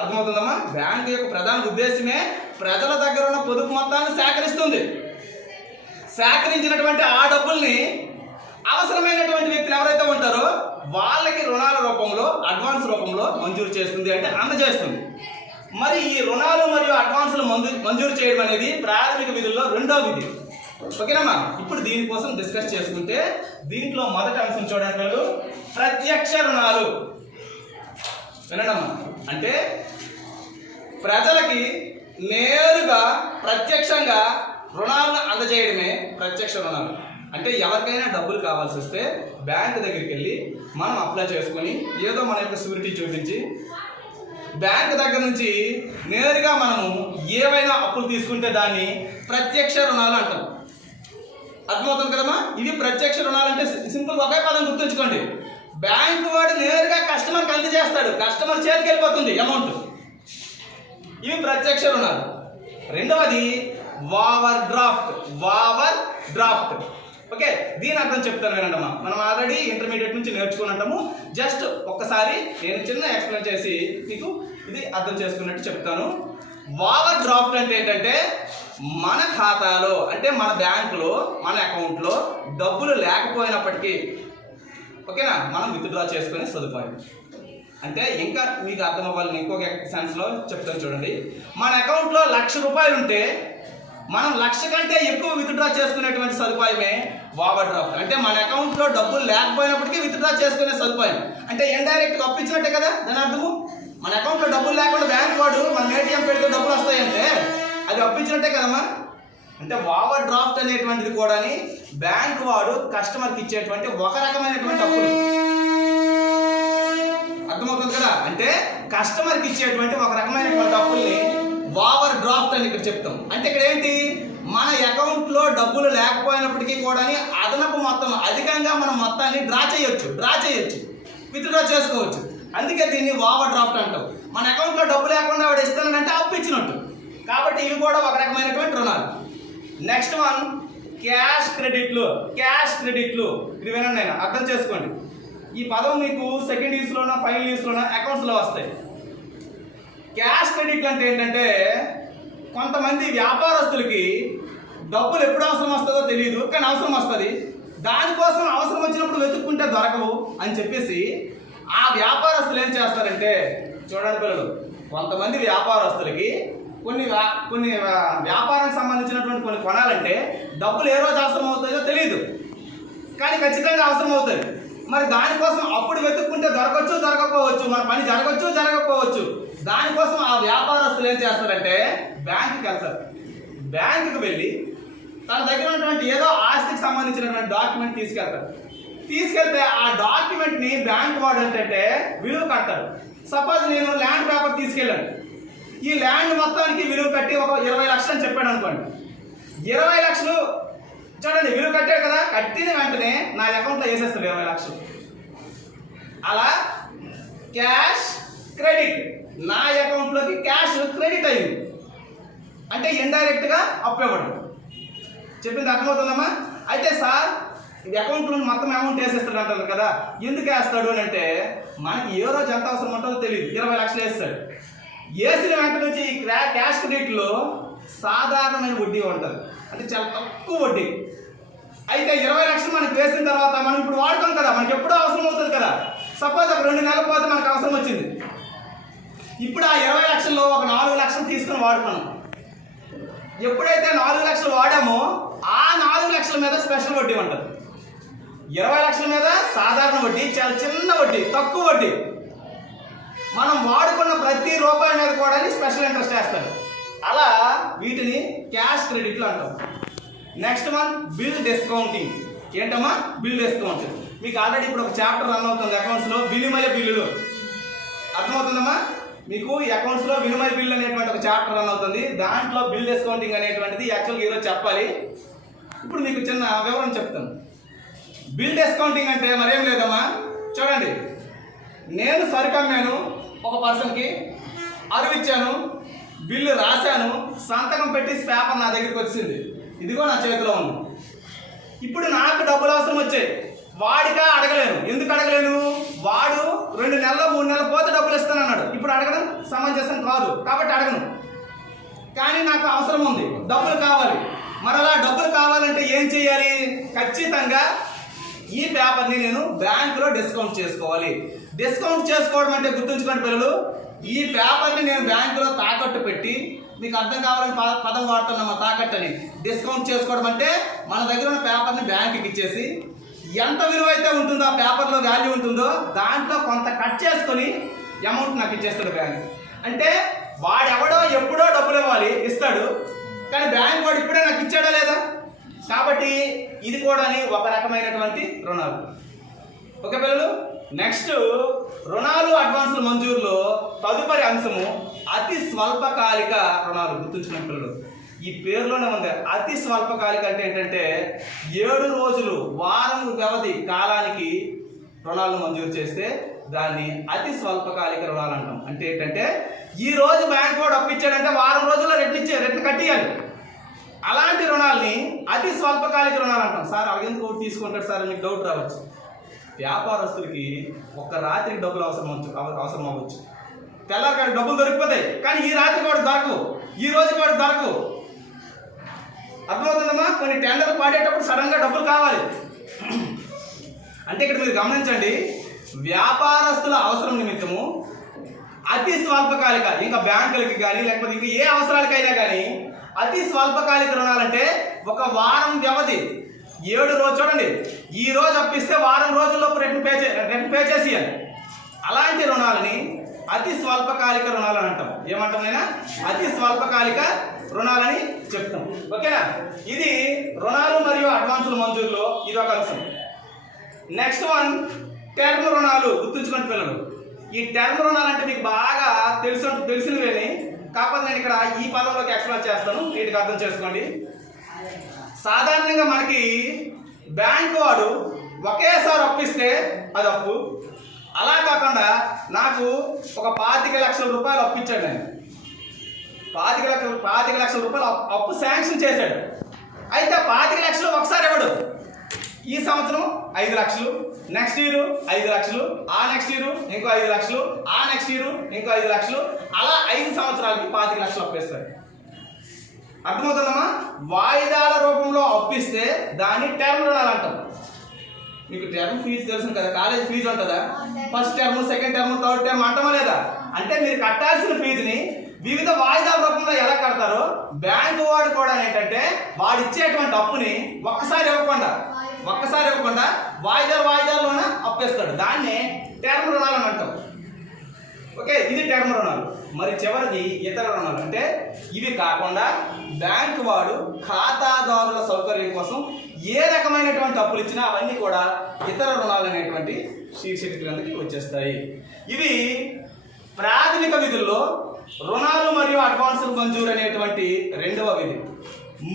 అర్థమవుతుందమ్మా? బ్యాంక్ యొక్క ప్రధాన ఉద్దేశమే ప్రజల దగ్గర ఉన్న పొదుపు మొత్తాన్ని సేకరిస్తుంది. సేకరించినటువంటి ఆ డబ్బుల్ని అవసరమైనటువంటి వ్యక్తులు ఎవరైతే ఉంటారో వాళ్ళకి రుణాల రూపంలో, అడ్వాన్స్ రూపంలో మంజూరు చేస్తుంది, అంటే అందజేస్తుంది. మరి ఈ రుణాలు మరియు అడ్వాన్సులు మంజూరు చేయడం అనేది ప్రాథమిక విధుల్లో 2వ విధి. ఓకేనమ్మా? ఇప్పుడు దీనికోసం డిస్కస్ చేసుకుంటే, దీంట్లో మొదటి అంశం చూడండి, ప్రత్యక్ష రుణాలు. వినడమ్మా, అంటే ప్రజలకి నేరుగా ప్రత్యక్షంగా రుణాలను అందజేయడమే ప్రత్యక్ష రుణాలు. అంటే ఎవరికైనా డబ్బులు కావాల్సి వస్తే బ్యాంక్ దగ్గరికి వెళ్ళి మనం అప్లై చేసుకొని ఏదో మన యొక్క షూరిటీ చూపించి బ్యాంక్ దగ్గర నుంచి నేరుగా మనము ఏవైనా అప్పులు తీసుకుంటే దాన్ని ప్రత్యక్ష రుణాలు అంటాం. అర్థమవుతుంది కదమ్మా? ఇవి ప్రత్యక్ష రుణాలు అంటే సింపుల్ ఒకే పదం గుర్తుంచుకోండి. బ్యాంకు వాడు నేరుగా కస్టమర్కి అందజేస్తాడు, కస్టమర్ చేతికి వెళ్ళిపోతుంది అమౌంట్. ఇవి ప్రత్యక్ష రుణాలు. 2వది ఓవర్ డ్రాఫ్ట్. ఓకే, దీని అర్థం చెప్తాను వినండమ్మా. మనం ఆల్రెడీ ఇంటర్మీడియట్ నుంచి నేర్చుకుని ఉంటాము. జస్ట్ ఒక్కసారి నేను చిన్న ఎక్స్ప్లెయిన్ చేసి మీకు ఇది అర్థం చేసుకున్నట్టు చెప్తాను. ఓవర్ డ్రాఫ్ట్ అంటే ఏంటంటే మన ఖాతాలో అంటే మన బ్యాంకులో మన అకౌంట్లో డబ్బులు లేకపోయినప్పటికీ ఓకేనా మనం విత్డ్రా చేసుకునే సదుపాయం. అంటే ఇంకా మీకు అర్థం అవ్వాలని ఇంకొక సెన్స్లో చెప్తాను చూడండి. మన అకౌంట్లో 1,00,000 రూపాయలు ఉంటే మనం 1,00,000 కంటే ఎక్కువ విత్డ్రా చేసుకునేటువంటి సదుపాయమే ఓవర్ డ్రాఫ్ట్. అంటే మన అకౌంట్లో డబ్బులు లేకపోయినప్పటికీ విత్డ్రా చేసుకునే సదుపాయం. అంటే ఇండైరెక్ట్గా అప్పించినట్టే కదా దాని అర్థము. మన అకౌంట్లో డబ్బులు లేకుండా బ్యాంక్ వాడు మన ఏటీఎం పెడితే డబ్బులు వస్తాయంటే అది అప్పించినట్టే కదమ్మా. అంటే ఓవర్ డ్రాఫ్ట్ అనేటువంటిది కూడా బ్యాంక్ వాడు కస్టమర్కి ఇచ్చేటువంటి ఒక రకమైనటువంటి అప్పులు. అర్థమవుతుంది కదా. అంటే కస్టమర్కి ఇచ్చేటువంటి ఒక రకమైనటువంటి అప్పుల్ని ఓవర్ డ్రాఫ్ట్ అని ఇక్కడ చెప్తాం. అంటే ఇక్కడ ఏంటి, మన అకౌంట్లో డబ్బులు లేకపోయినప్పటికీ కూడా అదనపు మొత్తం అధికంగా మనం మొత్తాన్ని డ్రా చేయొచ్చు, విత్డ్రా చేసుకోవచ్చు. అందుకే దీన్ని ఓవర్ డ్రాఫ్ట్ అంటాం. మన అకౌంట్లో డబ్బు లేకుండా వాడు ఇస్తానంటే అప్పు ఇచ్చినట్టు. కాబట్టి ఇవి కూడా ఒక రకమైనటువంటి రుణాలు. నెక్స్ట్ వన్ క్యాష్ క్రెడిట్లు. ఇది వినండి, నేను అర్థం చేసుకోండి. ఈ పదం మీకు సెకండ్ ఇయర్స్లోనా ఫైనల్ ఇయర్స్లోనా అకౌంట్స్లో వస్తాయి. క్యాష్ క్రెడిట్ అంటే ఏంటంటే కొంతమంది వ్యాపారస్తులకి డబ్బులు ఎప్పుడు అవసరం వస్తుందో తెలియదు, కానీ అవసరం వస్తుంది. దానికోసం అవసరం వచ్చినప్పుడు వెతుక్కుంటే దొరకవు అని చెప్పేసి ఆ వ్యాపారస్తులు ఏం చేస్తారంటే చూడండి పిల్లలు, కొంతమంది వ్యాపారస్తులకి కొన్ని వ్యాపారానికి సంబంధించినటువంటి కొన్ని కొనాలంటే డబ్బులు ఏ రోజు అవసరం అవుతాయో తెలియదు, కానీ ఖచ్చితంగా అవసరం అవుతుంది. మరి దానికోసం అప్పుడు వెతుక్కుంటే దొరకపోవచ్చు, మన పని జరగకపోవచ్చు. దానికోసం ఆ వ్యాపారస్తులు ఏం చేస్తారంటే బ్యాంకుకి వెళ్తారు. బ్యాంకుకి వెళ్ళి తన దగ్గర ఉన్నటువంటి ఏదో ఆస్తికి సంబంధించినటువంటి డాక్యుమెంట్ తీసుకెళ్తే ఆ డాక్యుమెంట్ని బ్యాంక్ వాడు అంటే విలువ కడతాడు. సపోజ్ నేను ల్యాండ్ పేపర్ తీసుకెళ్ళాను, ఈ ల్యాండ్ మొత్తానికి విలువ కట్టి ఒక 20 లక్షలు అని చెప్పాడు అనుకోండి. 20 లక్షలు చూడండి విలువ కట్టాడు కదా, కట్టిన వెంటనే నా అకౌంట్లో వేసేస్తాడు 20 లక్షలు. అలా క్యాష్ క్రెడిట్, నా అకౌంట్లోకి క్యాష్ క్రెడిట్ అయింది. అంటే ఇండైరెక్ట్గా అప్పు ఇవ్వడం. చెప్పింది అర్థమవుతుందమ్మా. అయితే సార్ ఇది అకౌంట్లో మొత్తం అమౌంట్ వేసేస్తాడు అంటారు కదా, ఎందుకు వేస్తాడు అని అంటే మనకి ఏ రోజు ఎంత అవసరం ఉంటుందో తెలియదు. 20 లక్షలు వేస్తాడు. వేసిన వెంట నుంచి ఈ క్యాష్ క్రెడిట్లో సాధారణమైన వడ్డీ ఉంటుంది, అంటే చాలా తక్కువ వడ్డీ. అయితే 20 లక్షలు మనకి వేసిన తర్వాత మనం ఇప్పుడు వాడుతాం కదా, మనకి ఎప్పుడూ అవసరం అవుతుంది కదా. సపోజ్ ఒక 2 నెలల పోతే మనకు అవసరం వచ్చింది. ఇప్పుడు ఆ 20 లక్షల్లో ఒక 4 లక్షలు తీసుకొని వాడుకున్నాం. ఎప్పుడైతే 4 లక్షలు వాడామో ఆ 4 లక్షల మీద స్పెషల్ వడ్డీ ఉంటుంది. 20 లక్షల మీద సాధారణ వడ్డీ, చాలా చిన్న వడ్డీ, తక్కువ వడ్డీ. మనం వాడుకున్న ప్రతి రూపాయి మీద కూడా స్పెషల్ ఇంట్రెస్ట్ వేస్తారు. అలా వీటిని క్యాష్ క్రెడిట్లు అంటాం. Next one bill discounting. ఏంటమ్మా బిల్ డిస్కౌంటింగ్? మీకు ఆల్రెడీ ఇప్పుడు ఒక చాప్టర్ రన్ అవుతుంది అకౌంట్స్లో, వినిమయ బిల్లులు. అర్థమవుతుందమ్మా మీకు? ఈ అకౌంట్స్లో వినిమయ బిల్లు అనేటువంటి ఒక చాప్టర్ రన్ అవుతుంది. దాంట్లో బిల్ డిస్కౌంటింగ్ అనేటువంటిది యాక్చువల్గా ఈరోజు చెప్పాలి. ఇప్పుడు మీకు చిన్న వివరణ చెప్తాను. బిల్ డిస్కౌంటింగ్ అంటే మరేం లేదమ్మా, చూడండి నేను సరుకమ్మాను, ఒక పర్సన్కి అరువిచ్చాను, బిల్లు రాశాను, సంతకం పెట్టి పేపర్ నా దగ్గరికి వచ్చింది, ఇదిగో నా చేతిలో ఉంది. ఇప్పుడు నాకు డబ్బులు అవసరం వచ్చాయి, వాడిగా అడగలేను. ఎందుకు అడగలేను? వాడు 2 నెలలు 3 నెలలు పోతే డబ్బులు ఇస్తానన్నాడు. ఇప్పుడు అడగడం సమంజసం కాదు, కాబట్టి అడగను. కానీ నాకు అవసరం ఉంది, డబ్బులు కావాలి. మరలా డబ్బులు కావాలంటే ఏం చేయాలి? ఖచ్చితంగా ఈ పేపర్ని నేను బ్యాంకులో డిస్కౌంట్ చేసుకోవాలి. డిస్కౌంట్ చేసుకోవడం అంటే గుర్తుంచుకోండి పిల్లలు, ఈ పేపర్ని నేను బ్యాంకులో తాకట్టు పెట్టి, మీకు అర్థం కావాలని పదం వాడుతున్నామా తాకట్టు అని. డిస్కౌంట్ చేసుకోవడం అంటే మన దగ్గర ఉన్న పేపర్ని బ్యాంకుకి ఇచ్చేసి ఎంత విలువ అయితే ఉంటుందో, ఆ పేపర్లో వాల్యూ ఉంటుందో దాంట్లో కొంత కట్ చేసుకొని అమౌంట్ నాకు ఇచ్చేస్తాడు బ్యాంక్. అంటే వాడెవడో ఎప్పుడో డబ్బులు ఇస్తాడు, కానీ బ్యాంక్ వాడు ఇప్పుడే నాకు ఇచ్చాడా లేదా? కాబట్టి ఇది కూడా ఒక రకమైనటువంటి రుణాలు. ఓకే పిల్లలు, నెక్స్ట్ రుణాలు అడ్వాన్సుల మంజూరులో తదుపరి అంశము అతి స్వల్పకాలిక రుణాలు. గుర్తుంచుకునే పిల్లలు, ఈ పేరులోనే ఉంది. అతి స్వల్పకాలిక అంటే ఏంటంటే 7 రోజులు, వారం వ్యవధి కాలానికి రుణాలను మంజూరు చేస్తే దాన్ని అతి స్వల్పకాలిక రుణాలు అంటాం. అంటే ఏంటంటే ఈ రోజు బ్యాంక్ వాడు అప్పు ఇచ్చాడంటే వారం రోజుల్లో రెట్లు కట్టియాలి. అలాంటి రుణాలని అతి స్వల్పకాలిక రుణాలు అంటాం. సార్ అలాగెందుకు ఒకటి తీసుకుంటాడు సార్ మీకు డౌట్ రావచ్చు. వ్యాపారస్తులకి ఒక్క రాత్రికి డబ్బులు అవసరం అవ్వచ్చు. తెల్లారి డబ్బులు దొరికిపోతాయి, కానీ ఈ రాత్రి కూడా దొరకవు, ఈ రోజు కూడా దొరకవు. అర్థమవుతుందమ్మా? కొన్ని టెండర్లు పాడేటప్పుడు సడన్గా డబ్బులు కావాలి. అంటే ఇక్కడ మీరు గమనించండి, వ్యాపారస్తుల అవసరం నిమిత్తము అతి స్వల్పకాలిక, ఇంకా బ్యాంకులకి కానీ లేకపోతే ఇంకా ఏ అవసరాలకైనా కానీ అతి స్వల్పకాలిక రుణాలంటే ఒక వారం వ్యవధి, 7 రోజు చూడండి, ఈ రోజు అప్పిస్తే వారం రోజుల్లోపు రిటర్న్ పే చేసేయాలి. అలాంటి రుణాలని అతి స్వల్పకాలిక రుణాలని అంటాం. ఏమంటాం అయినా? అతి స్వల్పకాలిక రుణాలని చెప్తాం. ఓకేనా? ఇది రుణాలు మరియు అడ్వాన్సుల మంజూరులో ఇది ఒక అంశం. నెక్స్ట్ వన్ టర్మ్ రుణాలు. గుర్తుంచుకోండి పిల్లలు, ఈ టర్మ్ రుణాలు అంటే మీకు బాగా తెలిసినవేని, కాకపోతే నేను ఇక్కడ ఈ పదంలోకి ఎక్స్ప్లెయిన్ చేస్తాను, వీటికి అర్థం చేసుకోండి. సాధారణంగా మనకి బ్యాంకు వాడు ఒకేసారి అప్పిస్తే అది అప్పు. అలా కాకుండా నాకు ఒక 25 లక్షల రూపాయలు అప్పించాడు, నేను 25 లక్షల రూపాయలు అప్పు శాంక్షన్ చేశాడు. అయితే 25 లక్షలు ఒకసారి ఇవ్వడు. ఈ సంవత్సరం 5 లక్షలు, నెక్స్ట్ ఇయర్ 5 లక్షలు, ఆ నెక్స్ట్ ఇయర్ ఇంకో 5 లక్షలు, ఆ నెక్స్ట్ ఇయర్ ఇంకో 5 లక్షలు, అలా 5 సంవత్సరాలకి 25 లక్షలు అప్పిస్తాడు. అర్థమవుతుందమ్మా? వాయిదాల రూపంలో అప్పిస్తే దాన్ని టర్మ్ రుణాలు అంటాం. మీకు టర్మ్ ఫీజు తెలుసు కదా, కాలేజ్ ఫీజు ఉంటుందా? First term, second term, third term అంటామా లేదా? అంటే మీరు కట్టాల్సిన ఫీజుని వివిధ వాయిదాల రూపంలో ఎలా కడతారో బ్యాంకు వాడు కూడా ఏంటంటే వాడు ఇచ్చేటువంటి అప్పుని ఒక్కసారి ఇవ్వకుండా వాయిదాల్లోనే అప్పేస్తాడు. దాన్నే టర్మ్ రుణాలు అని అంటాం. ఓకే, ఇది టర్మ్ రుణాలు. మరి చివరిది ఇతర రుణాలు. అంటే ఇవి కాకుండా బ్యాంకు వాడు ఖాతాదారుల సౌకర్యం కోసం ఏ రకమైనటువంటి అప్పులు ఇచ్చినా అవన్నీ కూడా ఇతర రుణాలు అనేటువంటి శీర్షిక క్రిందకి వచ్చేస్తాయి. ఇవి ప్రాథమిక విధుల్లో రుణాలు మరియు అడ్వాన్సులు మంజూరు అనేటువంటి 2వ విధి.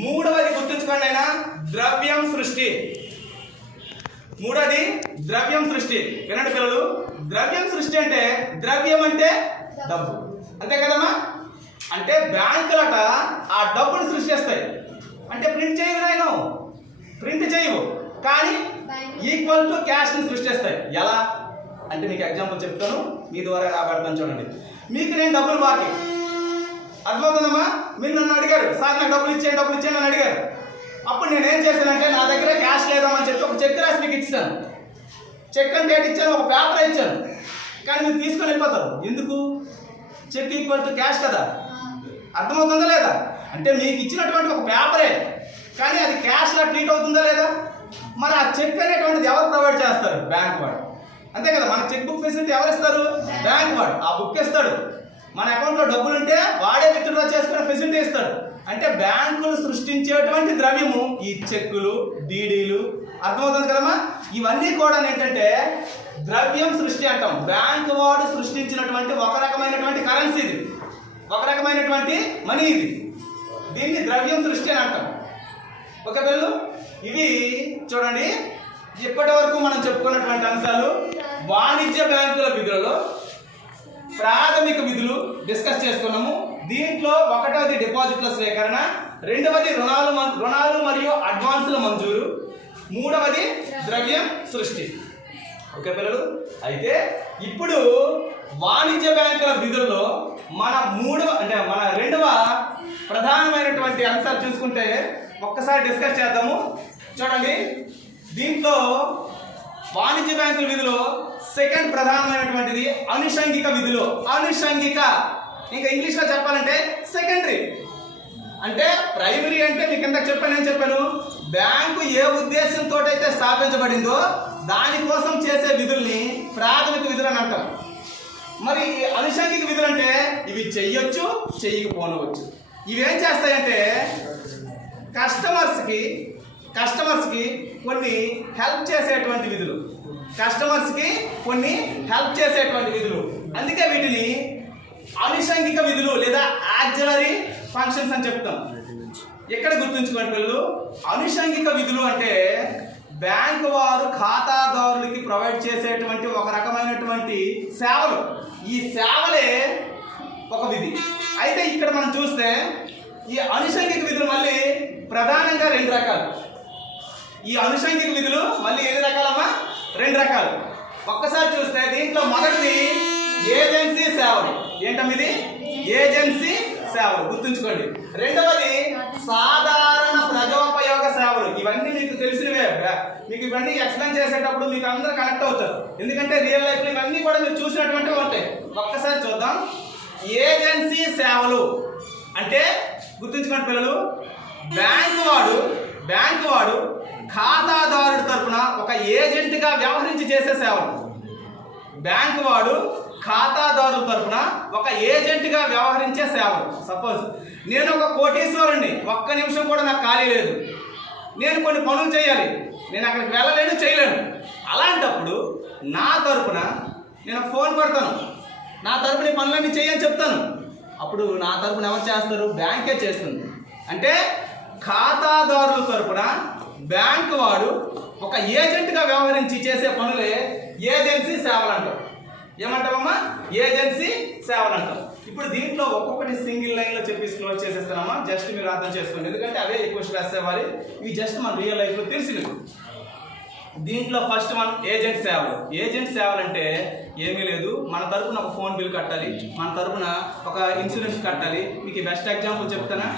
3వది గుర్తుంచుకోండి అయినా, ద్రవ్యం సృష్టి. 3వది ద్రవ్యం సృష్టి. వినండి పిల్లలు, ద్రవ్యం సృష్టి అంటే ద్రవ్యం అంటే డబ్బు, అంతే కదమ్మా? అంటే బ్యాంకులట ఆ డబ్బును సృష్టిస్తాయి. అంటే ప్రింట్ చేయవు, నేను ప్రింట్ చేయవు, కానీ ఈక్వల్ టు క్యాష్ని సృష్టిస్తాయి. ఎలా అంటే మీకు ఎగ్జాంపుల్ చెప్తాను, మీ ద్వారా రాబడతాను. చూడండి, మీకు నేను డబ్బులు బాకీ, అర్థమవుతుందమ్మా? మీరు నన్ను అడిగారు, సార్ నాకు డబ్బులు ఇచ్చేయండి అని అడిగారు. అప్పుడు నేను ఏం చేశానంటే నా దగ్గర క్యాష్ లేదామని చెప్పి ఒక చెక్ రాసి మీకు ఇచ్చాను. చెక్ అని డేట్ ఇచ్చాను, ఒక పేపర్ ఇచ్చాను, కానీ మీరు తీసుకొని వెళ్ళిపోతారు. ఎందుకు? చెక్ ఈక్వల్ టు క్యాష్ కదా. అర్థమవుతుందా లేదా? అంటే మీకు ఇచ్చినటువంటి ఒక పేపరే, కానీ అది క్యాష్లా ట్రీట్ అవుతుందా లేదా? మరి ఆ చెక్ అనేటువంటిది ఎవరు ప్రొవైడ్ చేస్తారు? బ్యాంక్ వాడు, అంతే కదా. మన చెక్ బుక్ ఫెసిలిటీ ఎవరు ఇస్తారు? బ్యాంక్ వాడు. ఆ బుక్ ఇస్తాడు, మన అకౌంట్లో డబ్బులు ఉంటే వాడే విత్డ్రా చేసుకునే ఫెసిలిటీ ఇస్తాడు. అంటే బ్యాంకులు సృష్టించేటువంటి ద్రవ్యము ఈ చెక్కులు, డీడీలు. అర్థమవుతుంది కదమ్మా? ఇవన్నీ కూడా ఏంటంటే ద్రవ్యం సృష్టి అంటాం. బ్యాంకు వాడు సృష్టించినటువంటి ఒక రకమైనటువంటి కరెన్సీ ఇది, ఒక రకమైనటువంటి మనీ ఇది. దీన్ని ద్రవ్యం సృష్టి అని అంటాం. ఓకే పిల్లలు, ఇవి చూడండి, ఇప్పటి వరకు మనం చెప్పుకున్నటువంటి అంశాలు వాణిజ్య బ్యాంకుల విధులలో ప్రాథమిక విధులు డిస్కస్ చేసుకున్నాము. దీంట్లో 1వది డిపాజిట్ల స్వీకరణ, 2వది రుణాలు మరియు అడ్వాన్సుల మంజూరు, 3వది ద్రవ్యం సృష్టి. ఓకే పిల్లలు, అయితే ఇప్పుడు వాణిజ్య బ్యాంకుల విధుల్లో మన 2వ ప్రధానమైనటువంటి అంశాలు చూసుకుంటే ఒక్కసారి డిస్కస్ చేద్దాము. చూడండి, దీంట్లో వాణిజ్య బ్యాంకుల విధులు సెకండ్ ప్రధానమైనటువంటిది అనుషంగిక విధులు. అనుషంగిక, ఇంకా ఇంగ్లీష్లో చెప్పాలంటే సెకండరీ. అంటే ప్రైమరీ అంటే మీకు ఇంతకు చెప్పాను, బ్యాంకు ఏ ఉద్దేశంతో అయితే స్థాపించబడిందో దానికోసం చేసే విధుల్ని ప్రాథమిక విధులు అని అంటాం. మరి అనుషంగిక విధులు అంటే ఇవి చెయ్యొచ్చు, చెయ్యకపోనవచ్చు. ఇవేం చేస్తాయంటే కస్టమర్స్కి కొన్ని హెల్ప్ చేసేటువంటి విధులు, అందుకే వీటిని అనుషంగిక విధులు లేదా ఆక్సిలరీ ఫంక్షన్స్ అని చెప్తాం. ఎక్కడ గుర్తుంచుకోండి పిల్లలు, అనుషంగిక విధులు అంటే బ్యాంకు వారు ఖాతాదారులకి ప్రొవైడ్ చేసేటువంటి ఒక రకమైనటువంటి సేవలు. ఈ సేవలే ఒక విధి. అయితే ఇక్కడ మనం చూస్తే ఈ అనుషంగిక విధులు మళ్ళీ ప్రధానంగా 2 రకాలు. ఈ అనుషంగిక విధులు మళ్ళీ ఎన్ని రకాలమ్మా? 2 రకాలు. ఒక్కసారి చూస్తే దీంట్లో మొదటిది ఏజెన్సీ సేవలు. ఏంటమ్మిది? ఏజెన్సీ సేవలు, గుర్తుంచుకోండి. రెండవది సాధారణ ప్రజోపయోగ సేవలు. ఇవన్నీ మీకు తెలిసినవే. మీకు ఇవన్నీ ఎక్స్ప్లెయిన్ చేసేటప్పుడు మీకు అందరూ కనెక్ట్ అవుతారు, ఎందుకంటే రియల్ లైఫ్లో ఇవన్నీ కూడా మీరు చూసినటువంటివి ఉంటాయి. ఒక్కసారి చూద్దాం. ఏజెన్సీ సేవలు అంటే గుర్తుంచుకోండి పిల్లలు, బ్యాంకు వాడు ఖాతాదారుడి తరపున ఒక ఏజెంట్గా వ్యవహరించి చేసే సేవలు. బ్యాంకు వాడు ఖాతాదారుల తరపున ఒక ఏజెంట్గా వ్యవహరించే సేవలు. సపోజ్ నేను ఒక కోటీశ్వరుణ్ణి, ఒక్క నిమిషం కూడా నాకు ఖాళీ లేదు, నేను కొన్ని పనులు చేయాలి, నేను అక్కడికి వెళ్ళలేను, చేయలేను. అలాంటప్పుడు నా తరపున నేను ఫోన్ కొడతాను, నా తరపున ఈ పనులన్నీ చేయని చెప్తాను. అప్పుడు నా తరపున ఎవరు చేస్తారు? బ్యాంకే చేస్తుంది. అంటే ఖాతాదారుల తరపున బ్యాంకు వాడు ఒక ఏజెంట్గా వ్యవహరించి చేసే పనులే ఏజెన్సీ సేవలు అంటారు. ఏమంటామమ్మా? ఏజెన్సీ సేవలు అంటారు. ఇప్పుడు దీంట్లో ఒక్కొక్కటి సింగిల్ లైన్లో చెప్పి క్లోజ్ చేసేస్తానమ్మా, జస్ట్ మీరు అర్థం చేసుకోండి, ఎందుకంటే అవే ఎక్కువ స్ట్రెస్ అవ్వాలి. ఇవి జస్ట్ మన రియల్ లైఫ్లో తెలిసినవి. దీంట్లో ఫస్ట్ వన్ ఏజెంట్ సేవలు. ఏజెంట్ సేవలు అంటే ఏమీ లేదు, మన తరపున ఒక ఫోన్ బిల్ కట్టాలి, మన తరపున ఒక ఇన్సూరెన్స్ కట్టాలి. మీకు బెస్ట్ ఎగ్జాంపుల్ చెప్తానా?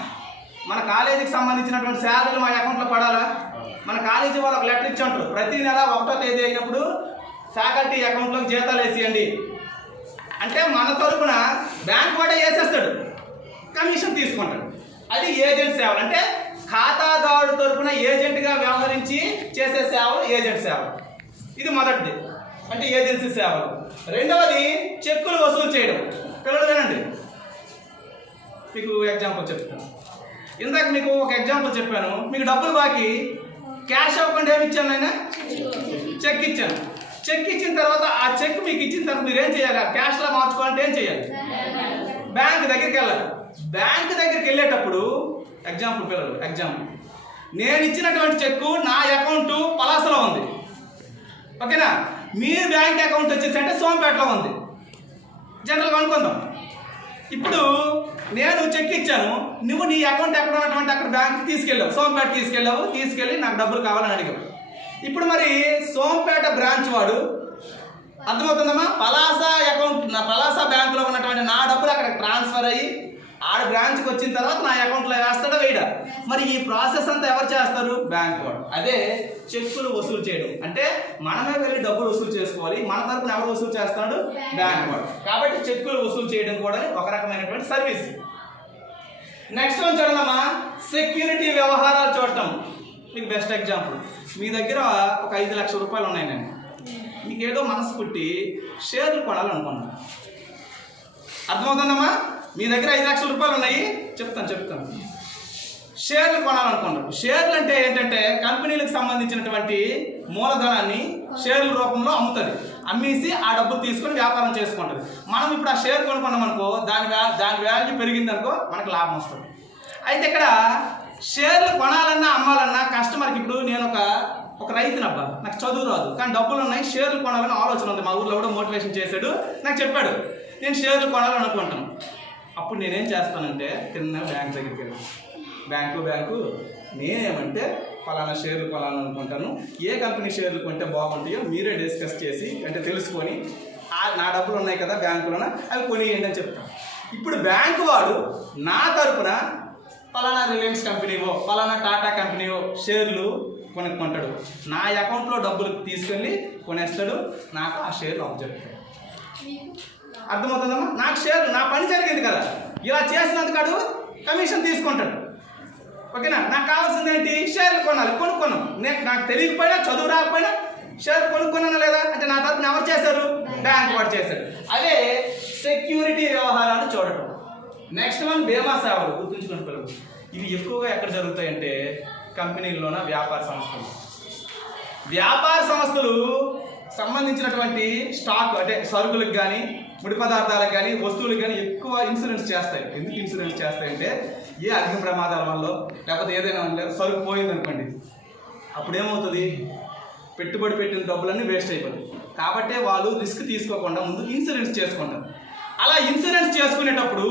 మన కాలేజీకి సంబంధించినటువంటి శాలరీలు మన అకౌంట్లో పడాలా? మన కాలేజీ వాళ్ళు ఒక లెటర్ ఇచ్చి ఉంటారు, ప్రతి నెల 1వ తేదీ అయినప్పుడు ఫ్యాకల్టీ అకౌంట్లోకి జీతాలు వేసేయండి అంటే మన తరపున బ్యాంక్ వాడే వేసేస్తాడు, కమిషన్ తీసుకుంటాడు. అది ఏజెంట్ సేవలు. అంటే ఖాతాదారుడు తరపున ఏజెంట్గా వ్యవహరించి చేసే సేవలు ఏజెంట్ సేవలు. ఇది మొదటిది, అంటే ఏజెన్సీ సేవలు. రెండవది చెక్కులు వసూలు చేయడం. పిల్లలు వినండి, మీకు ఎగ్జాంపుల్ చెప్తాను. ఇందాక మీకు ఒక ఎగ్జాంపుల్ చెప్పాను, మీకు డబ్బులు బాకీ, క్యాష్ అవ్వకుండా ఏమి ఇచ్చాను నేను? చెక్ ఇచ్చాను. చెక్ ఇచ్చిన తర్వాత ఆ చెక్ మీకు ఇచ్చిన తర్వాత మీరు ఏం చేయాలి? క్యాష్లో మార్చుకోవాలంటే ఏం చేయాలి? బ్యాంక్ దగ్గరికి వెళ్ళాలి. బ్యాంక్ దగ్గరికి వెళ్ళేటప్పుడు ఎగ్జాంపుల్ పిల్లలు, నేను ఇచ్చినటువంటి చెక్కు నా అకౌంట్ పలాసలో ఉంది, ఓకేనా? మీ బ్యాంక్ అకౌంట్ వచ్చేసి అంటే సోంపేటలో ఉంది, జనరల్గా అనుకుందాం. ఇప్పుడు నేను చెక్ ఇచ్చాను, నువ్వు నీ అకౌంట్ ఎక్కడ ఉన్నటువంటి అక్కడ బ్యాంక్ తీసుకెళ్ళావు, సోంపేట తీసుకెళ్ళి నాకు డబ్బులు కావాలని అడిగావు. ఇప్పుడు మరి సోంపేట బ్రాంచ్ వాడు, అర్థమవుతుందమ్మా, పలాస బ్యాంకులో ఉన్నటువంటి నా డబ్బులు అక్కడ ట్రాన్స్ఫర్ అయ్యి ఆడ బ్రాంచ్కి వచ్చిన తర్వాత నా అకౌంట్లో వేస్తాడా వేయడా? మరి ఈ ప్రాసెస్ అంతా ఎవరు చేస్తారు? బ్యాంక్ వాడు. అదే చెక్కులు వసూలు చేయడం అంటే మనమే వెళ్ళి డబ్బులు వసూలు చేసుకోవాలి, మన తరపున ఎవరు వసూలు చేస్తాడు? బ్యాంక్ వాడు. కాబట్టి చెక్కులు వసూలు చేయడం కూడా ఒక రకమైనటువంటి సర్వీస్. నెక్స్ట్ వన్ చూడమ్మా, సెక్యూరిటీ వ్యవహారాలు చూడటం. మీకు బెస్ట్ ఎగ్జాంపుల్, మీ దగ్గర ఒక 5 లక్షల రూపాయలు ఉన్నాయి, నేను మీకు ఏదో మనసు పుట్టి షేర్లు కొనాలనుకున్నాను. అర్థమవుతుందమ్మా? మీ దగ్గర 5 లక్షల రూపాయలు ఉన్నాయి, చెప్తాను. షేర్లు కొనాలనుకున్నారు. షేర్లు అంటే ఏంటంటే కంపెనీలకు సంబంధించినటువంటి మూలధనాన్ని షేర్ల రూపంలో అమ్ముతుంది, అమ్మేసి ఆ డబ్బులు తీసుకొని వ్యాపారం చేసుకుంటుంది. మనం ఇప్పుడు ఆ షేర్ కొనుక్కున్నాం అనుకో, దాని వాల్యూ పెరిగిందనుకో మనకు లాభం వస్తుంది. అయితే ఇక్కడ షేర్లు కొనాలన్నా అమ్మాలన్నా కస్టమర్కి, ఇప్పుడు నేను ఒక రైతునబ్బా, నాకు చదువు రాదు కానీ డబ్బులు ఉన్నాయి, షేర్లు కొనాలని ఆలోచన ఉంది, మా ఊర్లో కూడా మోటివేషన్ చేశాడు, నాకు చెప్పాడు నేను షేర్లు కొనాలని అనుకుంటాను. అప్పుడు నేనేం చేస్తానంటే కింద బ్యాంక్ దగ్గరికి వెళ్ళాను, బ్యాంకు నేనేమంటే ఫలానా షేర్లు కొనాలనుకుంటాను, ఏ కంపెనీ షేర్లు కొంటే బాగుంటాయో మీరే డిస్కస్ చేసి అంటే తెలుసుకొని నా డబ్బులు ఉన్నాయి కదా బ్యాంకులోన అవి కొనియండి అని చెప్తాను. ఇప్పుడు బ్యాంకు వాడు నా తరపున ఫలానా రిలయన్స్ కంపెనీవో ఫలానా టాటా కంపెనీవో షేర్లు కొనుక్కుంటాడు, నా అకౌంట్లో డబ్బులు తీసుకెళ్ళి కొనేస్తాడు, నాకు ఆ షేర్లు అప్పచెప్తాడు. అర్థమవుతుందమ్మా? నాకు షేర్లు, నా పని జరిగింది కదా, ఇలా చేసినందుకు కమిషన్ తీసుకుంటాడు, ఓకేనా? నాకు కావాల్సింది ఏంటి? షేర్లు కొనుక్కున్నాం. నాకు తెలియకపోయినా చదువు రాకపోయినా షేర్లు కొనుక్కున్నానా లేదా అంటే నా తరపున ఎవరు చేశారు? బ్యాంక్ వాడు చేశాడు. అదే సెక్యూరిటీ వ్యవహారాలు చూడటం. నెక్స్ట్ వన్ బీమా సేవలు. గుర్తుంచుకుని పిల్లలు, ఇవి ఎక్కువగా ఎక్కడ జరుగుతాయంటే కంపెనీల్లోన వ్యాపార సంస్థలు సంబంధించినటువంటి స్టాక్ అంటే సరుకులకు కానీ ముడి పదార్థాలకు కానీ వస్తువులకు కానీ ఎక్కువ ఇన్సూరెన్స్ చేస్తాయి. ఎందుకు ఇన్సూరెన్స్ చేస్తాయంటే ఏ అగ్ని ప్రమాదాల వల్ల లేకపోతే ఏదైనా సరుకు పోయిందనుకోండి, అప్పుడు ఏమవుతుంది? పెట్టుబడి పెట్టిన డబ్బులన్నీ వేస్ట్ అయిపోతాయి. కాబట్టి వాళ్ళు రిస్క్ తీసుకోకుండా ముందు ఇన్సూరెన్స్ చేసుకుంటారు. అలా ఇన్సూరెన్స్ చేసుకునేటప్పుడు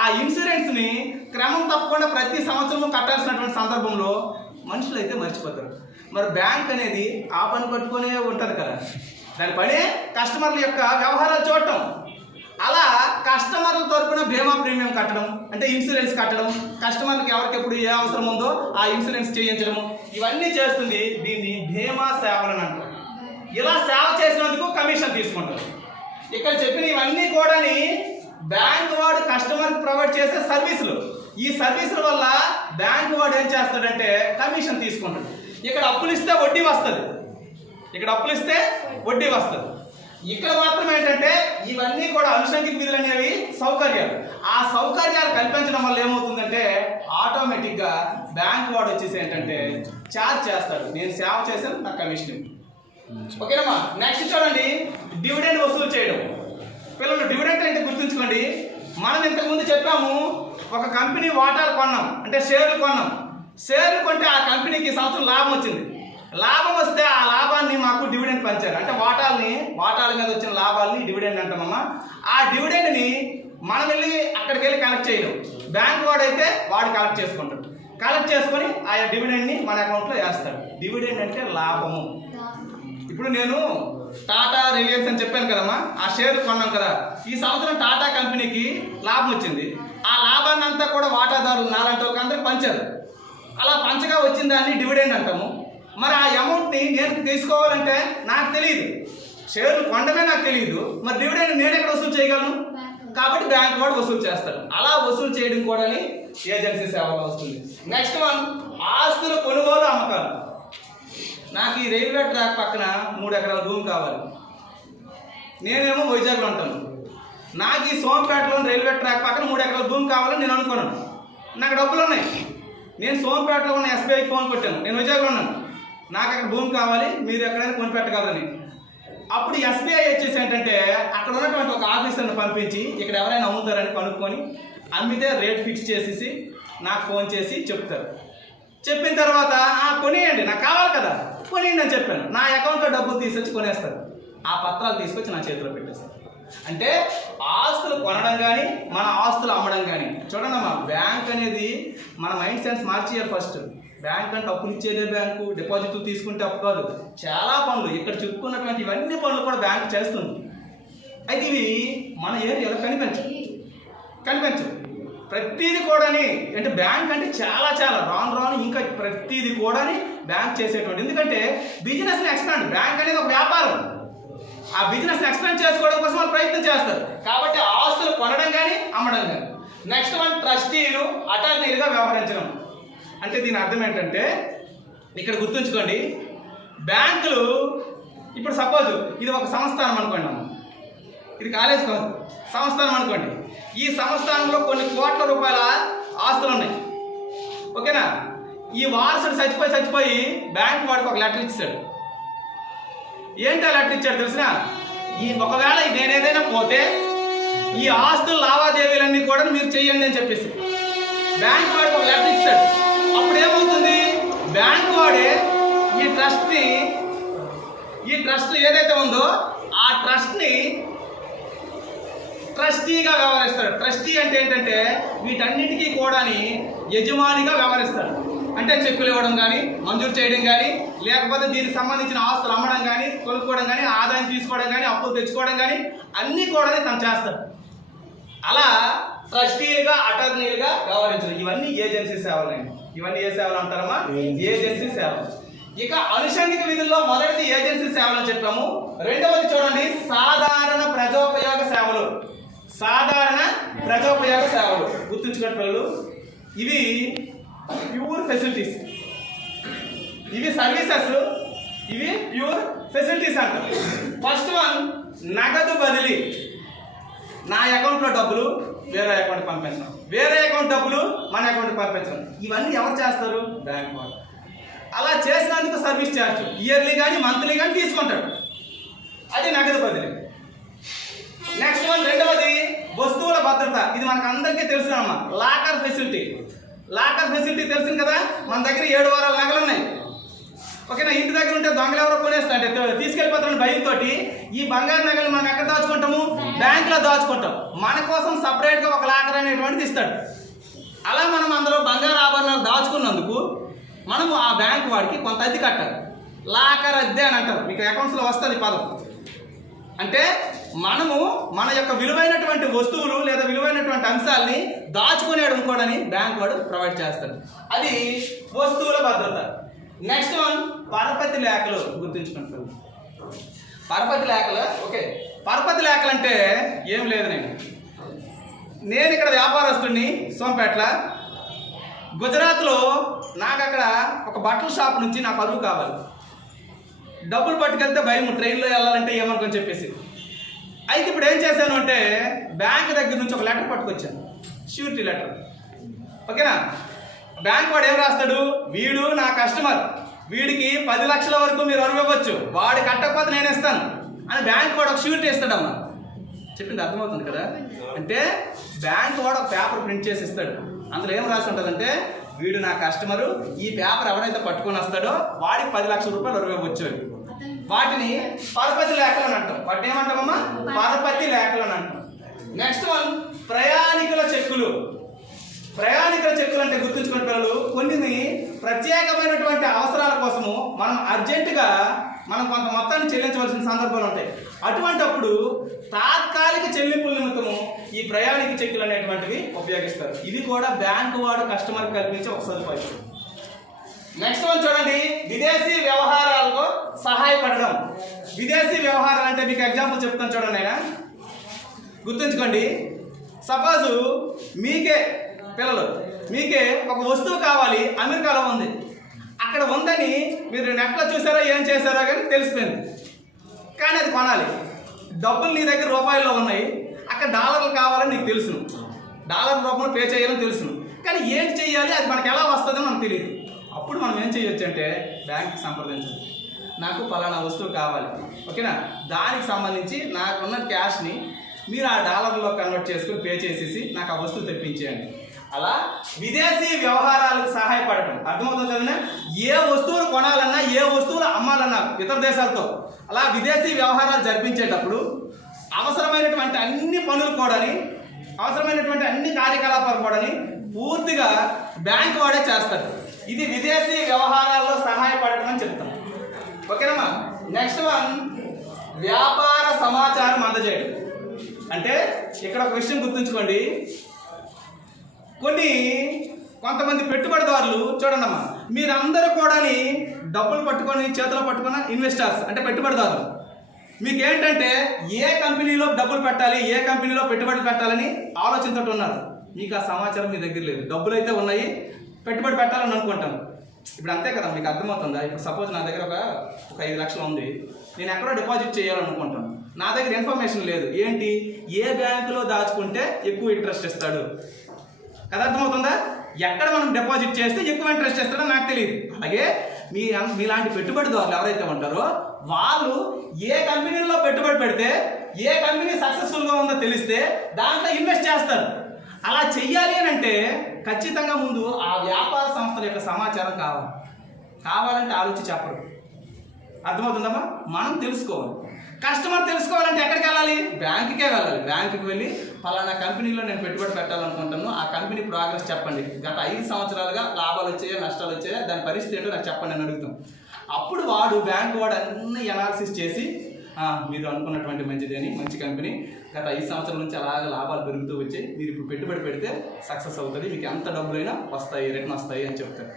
ఆ ఇన్సూరెన్స్ని క్రమం తప్పకుండా ప్రతి సంవత్సరం కట్టాల్సినటువంటి సందర్భంలో మనుషులు అయితే మర్చిపోతారు. మరి బ్యాంక్ అనేది ఆ పని పట్టుకొనే ఉంటుంది కదా, దాని పనే కస్టమర్ల యొక్క వ్యవహారాలు చూడటం. అలా కస్టమర్ల తరపున బీమా ప్రీమియం కట్టడం, అంటే ఇన్సూరెన్స్ కట్టడం, కస్టమర్లకు ఎవరికెప్పుడు ఏ అవసరం ఉందో ఆ ఇన్సూరెన్స్ చేయించడం, ఇవన్నీ చేస్తుంది. దీన్ని బీమా సేవలు అని అంటారు. ఇలా సేవ చేసినందుకు కమిషన్ తీసుకుంటారు. ఇక్కడ చెప్పిన ఇవన్నీ కూడా బ్యాంక్ వాడు కస్టమర్కి ప్రొవైడ్ చేసే సర్వీసులు. ఈ సర్వీసుల వల్ల బ్యాంక్ వాడు ఏం చేస్తాడంటే కమిషన్ తీసుకుంటాడు. ఇక్కడ అప్పులు ఇస్తే వడ్డీ వస్తుంది, ఇక్కడ మాత్రం ఏంటంటే ఇవన్నీ కూడా అనుషంగిక విధులు అనేవి సౌకర్యాలు. ఆ సౌకర్యాలు కల్పించడం వల్ల ఏమవుతుందంటే ఆటోమేటిక్గా బ్యాంక్ వాడు వచ్చేసి ఏంటంటే ఛార్జ్ చేస్తాడు. నేను సేవ చేశాను, నాకు కమిషన్. ఓకేనమ్మా. నెక్స్ట్ చూడండి, డివిడెండ్ వసూలు చేయడం. పిల్లలు డివిడెండ్ అంటే గుర్తుంచుకోండి, మనం ఇంతకుముందు చెప్పాము, ఒక కంపెనీ వాటాలు కొన్నాం అంటే షేర్లు కొన్నాం. షేర్లు కొంటే ఆ కంపెనీకి సంవత్సరం లాభం వచ్చింది. లాభం వస్తే ఆ లాభాన్ని మాకు డివిడెండ్ పంచారు. అంటే వాటాల మీద వచ్చిన లాభాలని డివిడెండ్ అంటామమ్మా. ఆ డివిడెండ్ని మనం అక్కడికి వెళ్ళి కలెక్ట్ చేయడం. బ్యాంక్ వాడైతే వాడు కలెక్ట్ చేసుకుంటాడు. కలెక్ట్ చేసుకొని ఆ డివిడెండ్ని మన అకౌంట్లో వేస్తాడు. డివిడెండ్ అంటే లాభము. ఇప్పుడు నేను టాటా రిలయన్స్ అని చెప్పాను కదమ్మా, ఆ షేర్ కొన్నాం కదా, ఈ సంవత్సరం టాటా కంపెనీకి లాభం వచ్చింది. ఆ లాభాన్ని అంతా కూడా వాటాదారులు నాలాంటి అందరికి పంచారు. అలా పంచగా వచ్చిన దాన్ని డివిడెండ్ అంటాము. మరి ఆ అమౌంట్ని నేను తీసుకోవాలంటే నాకు తెలియదు, షేర్లు కొనడమే నాకు తెలియదు, మరి డివిడెండ్ నేను ఎక్కడ వసూలు చేయగలను? కాబట్టి బ్యాంక్ వాడు వసూలు చేస్తాడు. అలా వసూలు చేయడం కూడా ఏజెన్సీ సేవలో వస్తుంది. నెక్స్ట్ వన్, ఆస్తుల కొనుగోలు అమ్మకాలు. నాకు ఈ రైల్వే ట్రాక్ పక్కన 3 ఎకరాల భూమి కావాలి, నేనేమో వైజాగ్లో ఉంటాను. నాకు ఈ సోంపేటలో రైల్వే ట్రాక్ పక్కన 3 ఎకరాల భూమి కావాలని నేను అనుకున్నాను. నాకు డబ్బులు ఉన్నాయి, నేను సోంపేటలో ఉన్న ఎస్బీఐకి ఫోన్ కొట్టాను, నేను వైజాగ్లో ఉన్నాను, నాకు అక్కడ భూమి కావాలి, మీరు ఎక్కడైనా కొనిపెట్టగలరని. అప్పుడు ఎస్బీఐ వచ్చేసి ఏంటంటే అక్కడ ఉన్నటువంటి ఒక ఆఫీసర్ని పంపించి ఇక్కడ ఎవరైనా అమ్ముతారని కనుక్కొని అమ్మితే రేట్ ఫిక్స్ చేసేసి నాకు ఫోన్ చేసి చెప్తారు. చెప్పిన తర్వాత కొనియండి, నాకు కావాలి కదా, కొనియండి అని చెప్పాను. నా అకౌంట్లో డబ్బులు తీసుకొచ్చి కొనేస్తారు. ఆ పత్రాలు తీసుకొచ్చి నా చేతిలో పెట్టేస్తారు. అంటే ఆస్తులు కొనడం కానీ మన ఆస్తులు అమ్మడం కానీ. చూడండి అమ్మా, బ్యాంక్ అనేది మన మైండ్ సెన్స్ మార్చేయాలి. ఫస్ట్ బ్యాంక్ అంటే అప్పులు ఇచ్చేదే బ్యాంకు, డిపాజిట్లు తీసుకుంటే అప్పు కాదు. చాలా పనులు ఇక్కడ చెప్పుకున్నటువంటి ఇవన్నీ పనులు కూడా బ్యాంకు చేస్తుంది. అయితే ఇవి మన ఏరియాలో కనిపించవు. ప్రతిదీ కూడా అంటే బ్యాంక్ అంటే చాలా రాను ఇంకా ప్రతిదీ కూడా బ్యాంక్ చేసేటువంటి. ఎందుకంటే బిజినెస్ని ఎక్స్పాండ్, బ్యాంక్ అనేది ఒక వ్యాపారం. ఆ బిజినెస్ ఎక్స్పాండ్ చేసుకోవడం కోసం వాళ్ళు ప్రయత్నం చేస్తారు. కాబట్టి ఆస్తులు కొనడం కానీ అమ్మడం కానీ. నెక్స్ట్ వన్, ట్రస్టీలు అటార్నీలుగా వ్యవహరించడం. అంటే దీని అర్థం ఏంటంటే ఇక్కడ గుర్తుంచుకోండి, బ్యాంకులు ఇప్పుడు సపోజ్ ఇది ఒక సంస్థానం అనుకోండి, ఇది కాలేజ్ కాదు, సంస్థానం అనుకోండి. ఈ సంస్థానంలో కొన్ని కోట్ల రూపాయల ఆస్తులు ఉన్నాయి. ఓకేనా? ఈ వారసుడు చచ్చిపోయి బ్యాంక్ వాడికి ఒక లెటర్ ఇచ్చాడు. ఏంటో లెటర్ ఇచ్చాడు తెలిసిన? ఒకవేళ నేనేదైనా పోతే ఈ ఆస్తుల లావాదేవీలన్నీ కూడా మీరు చెయ్యండి అని చెప్పేసి బ్యాంక్ వాడికి ఒక లెటర్ ఇచ్చాడు. అప్పుడు ఏమవుతుంది, బ్యాంక్ వాడే ఈ ట్రస్ట్ ఏదైతే ఉందో ఆ ట్రస్ట్ని ట్రస్టీగా వ్యవహరిస్తాడు. ట్రస్టీ అంటే ఏంటంటే వీటన్నిటికీ కూడా యజమానిగా వ్యవహరిస్తాడు. అంటే చెక్కులు ఇవ్వడం కానీ, మంజూరు చేయడం కానీ, లేకపోతే దీనికి సంబంధించిన ఆస్తులు అమ్మడం కానీ, కొనుక్కోవడం కానీ, ఆదాయం తీసుకోవడం కానీ, అప్పులు తెచ్చుకోవడం కానీ అన్నీ కూడా తను చేస్తాడు. అలా ట్రస్టీలుగా అటార్నీలుగా వ్యవహరించడం. ఇవన్నీ ఏజెన్సీ సేవలండి. ఇవన్నీ ఏ సేవలు అంటారమ్మా? ఏజెన్సీ సేవలు. ఇక అనుషంగిక విధుల్లో మొదటిది ఏజెన్సీ సేవలు అని చెప్పాము. రెండవది చూడండి, సాధారణ ప్రజోపయోగ సేవలు. గుర్తుంచుకోండి పిల్లలు, ఇవి ప్యూర్ ఫెసిలిటీస్, ఇవి సర్వీసెస్, ఇవి ప్యూర్ ఫెసిలిటీస్ అంటారు. ఫస్ట్ వన్, నగదు బదిలీ. నా అకౌంట్లో డబ్బులు వేరే అకౌంట్కి పంపించడం, వేరే అకౌంట్ డబ్బులు మన అకౌంట్కి పంపించడం. ఇవన్నీ ఎవరు చేస్తారు? బ్యాంక్ వాళ్ళు. అలా చేసినందుకు సర్వీస్ ఛార్జ్ ఇయర్లీ కానీ మంత్లీ కానీ తీసుకుంటాడు. అది నగదు బదిలీ. నెక్స్ట్ వన్, రెండవది వస్తువుల భద్రత. ఇది మనకు అందరికీ తెలుసునమ్మా, లాకర్ ఫెసిలిటీ. లాకర్ ఫెసిలిటీ తెలిసింది కదా, మన దగ్గర 7 వారాల నగలు ఉన్నాయి. ఓకేనా. ఇంటి దగ్గర ఉంటే దొంగలు ఎవరో కొనేస్తా అంటే తీసుకెళ్ళిపోతారని భయంతో ఈ బంగారు నగలు మనం ఎక్కడ దాచుకుంటాము? బ్యాంకులో దాచుకుంటాం. మన కోసం సపరేట్గా ఒక లాకర్ అనేటువంటిది ఇస్తాడు. అలా మనం అందులో బంగారు ఆభరణాలు దాచుకున్నందుకు మనము ఆ బ్యాంకు వాడికి కొంత అద్దె కట్టాలి. లాకర్ అద్దె అని అంటారు, మీకు అకౌంట్స్లో వస్తుంది పదం. అంటే మనము మన యొక్క విలువైనటువంటి వస్తువులు లేదా విలువైనటువంటి అంశాలని దాచుకునేడు ఇంకోడని బ్యాంక్ వాడు ప్రొవైడ్ చేస్తాడు. అది వస్తువుల భద్రత. నెక్స్ట్ వన్ పరపతి లేఖలు. గుర్తుంచుకుంటాను పరపతి లేఖలు. ఓకే, పరపతి లేఖలు అంటే ఏం లేదు. నేను ఇక్కడ వ్యాపారస్తుడిని సోంపేటలో. గుజరాత్లో నాకు అక్కడ ఒక బట్టల షాప్ నుంచి నాకు అరువు కావాలి. డబ్బులు పట్టుకెళ్తే భయం, ట్రైన్లో వెళ్ళాలంటే ఏమనుకొని చెప్పేసి. అయితే ఇప్పుడు ఏం చేశాను అంటే బ్యాంక్ దగ్గర నుంచి ఒక లెటర్ పట్టుకొచ్చాను, ష్యూరిటీ లెటర్. ఓకేనా. బ్యాంక్ వాడు ఏం రాస్తాడు? వీడు నా కస్టమర్, వీడికి 10 లక్షల వరకు మీరు అరువు ఇవ్వచ్చు, వాడు కట్టకపోతే నేను ఇస్తాను అని బ్యాంక్ వాడు ఒక ష్యూరిటీ ఇస్తాడమ్మా. చెప్పింది అర్థమవుతుంది కదా. అంటే బ్యాంక్ వాడు ఒక పేపర్ ప్రింట్ చేసి ఇస్తాడు. అందులో ఏం రాసి ఉంటుందంటే వీడు నా కస్టమరు, ఈ పేపర్ ఎవడైతే పట్టుకొని వస్తాడో వాడికి 10 లక్షల రూపాయలు అరువు ఇవ్వచ్చు. వాటిని పరపతి లేఖలు అని అంటాం. వాటిని ఏమంటామమ్మా? పరపతి లేఖలు అని అంటాం. నెక్స్ట్ వన్ ప్రయాణికుల చెక్కులు. ప్రయాణికుల చెక్కులు అంటే గుర్తుంచుకునే పిల్లలు, కొన్ని ప్రత్యేకమైనటువంటి అవసరాల కోసము మనం అర్జెంటుగా మనం కొంత మొత్తాన్ని చెల్లించవలసిన సందర్భాలు ఉంటాయి. అటువంటప్పుడు తాత్కాలిక చెల్లింపుల నిమిత్తము ఈ ప్రయాణిక చెక్కులు అనేటువంటివి ఉపయోగిస్తారు. ఇది కూడా బ్యాంకు వాడు కస్టమర్కి కల్పించే ఒక సదుపాయం. నెక్స్ట్ వన్ చూడండి, విదేశీ వ్యవహారాలకు సహాయపడడం. విదేశీ వ్యవహారాలు అంటే మీకు ఎగ్జాంపుల్ చెప్తాను చూడండి. ఆయన గుర్తుంచుకోండి. సపోజు మీకే పిల్లలు, మీకే ఒక వస్తువు కావాలి, అమెరికాలో ఉంది. అక్కడ ఉందని మీరు నెట్లో చూసారో ఏం చేశారో కానీ తెలిసిపోయింది. కానీ అది కొనాలి. డబ్బులు నీ దగ్గర రూపాయల్లో ఉన్నాయి, అక్కడ డాలర్లు కావాలని నీకు తెలుసును, డాలర్ రూపంలో పే చేయాలని తెలుసును. కానీ ఏంటి చేయాలి, అది మనకు ఎలా వస్తుందని మనకు తెలియదు. అప్పుడు మనం ఏం చేయొచ్చు అంటే బ్యాంక్కి సంప్రదించాలి. నాకు పలానా వస్తువు కావాలి, ఓకేనా, దానికి సంబంధించి నాకున్న క్యాష్ని మీరు ఆ డాలర్లో కన్వర్ట్ చేసుకుని పే చేసేసి నాకు ఆ వస్తువు తెప్పించేయండి. అలా విదేశీ వ్యవహారాలకు సహాయపడటం. అర్థమవుతుంది కదన్నా. ఏ వస్తువులు కొనాలన్నా, ఏ వస్తువులు అమ్మాలన్నా ఇతర దేశాలతో అలా విదేశీ వ్యవహారాలు జరిపించేటప్పుడు అవసరమైనటువంటి అన్ని పనులు కూడాని, అవసరమైనటువంటి అన్ని కార్యకలాపాలు కూడాని పూర్తిగా బ్యాంక్ వాడే చేస్తాడు. ఇది విదేశీ వ్యవహారాల్లో సహాయపడటం అని చెప్తాం. ఓకేనమ్మా. నెక్స్ట్ వన్ వ్యాపార సమాచారం అందజేయడం. అంటే ఇక్కడ ఒక విషయం గుర్తుంచుకోండి. కొంతమంది పెట్టుబడిదారులు చూడండమ్మా, మీరందరూ కూడా డబ్బులు పట్టుకొని చేతిలో పట్టుకున్న ఇన్వెస్టర్స్ అంటే పెట్టుబడిదారులు. మీకు ఏంటంటే ఏ కంపెనీలో డబ్బులు పెట్టాలి, ఏ కంపెనీలో పెట్టుబడి పెట్టాలని ఆలోచనతో ఉన్నారు. మీకు ఆ సమాచారం మీ దగ్గర లేదు. డబ్బులు అయితే ఉన్నాయి, పెట్టుబడి పెట్టాలని అనుకుంటాను. ఇప్పుడు అంతే కదా, మీకు అర్థమవుతుందా? ఇప్పుడు సపోజ్ నా దగ్గర ఒక 5 లక్షలు ఉంది, నేను ఎక్కడో డిపాజిట్ చేయాలనుకుంటాను. నా దగ్గర ఇన్ఫర్మేషన్ లేదు. ఏంటి, ఏ బ్యాంకులో దాచుకుంటే ఎక్కువ ఇంట్రెస్ట్ ఇస్తాడు కదా, అర్థమవుతుందా? ఎక్కడ మనం డిపాజిట్ చేస్తే ఎక్కువ ఇంట్రెస్ట్ ఇస్తాడో నాకు తెలియదు. అలాగే మీలాంటి పెట్టుబడిదారులు ఎవరైతే ఉంటారో వాళ్ళు ఏ కంపెనీలో పెట్టుబడి పెడితే ఏ కంపెనీ సక్సెస్ఫుల్గా ఉందో తెలిస్తే దాంట్లో ఇన్వెస్ట్ చేస్తారు. అలా చెయ్యాలి అని అంటే ఖచ్చితంగా ముందు ఆ వ్యాపార సంస్థల యొక్క సమాచారం కావాలంటే ఆలోచించి చెప్పరు. అర్థమవుతుందమ్మా? మనం తెలుసుకోవాలి. కస్టమర్ తెలుసుకోవాలంటే ఎక్కడికి వెళ్ళాలి? బ్యాంకుకే వెళ్ళాలి. బ్యాంకుకి వెళ్ళి ఫలానా కంపెనీలో నేను పెట్టుబడి పెట్టాలనుకుంటాను, ఆ కంపెనీ ప్రోగ్రెస్ చెప్పండి, గత 5 సంవత్సరాలుగా లాభాలు వచ్చాయా నష్టాలు వచ్చాయా దాని పరిస్థితి ఏంటో నాకు చెప్పండి అని అడుగుతాం. అప్పుడు బ్యాంకు వాడు అన్ని అనాలిసిస్ చేసి మీరు అనుకున్నటువంటి మంచిదని, మంచి కంపెనీ, గత 5 సంవత్సరాల నుంచి అలాగే లాభాలు పెరుగుతూ వచ్చాయి, మీరు ఇప్పుడు పెట్టుబడి పెడితే సక్సెస్ అవుతుంది, మీకు ఎంత డబ్బులైనా వస్తాయి, రిటర్న్ వస్తాయి అని చెప్తారు.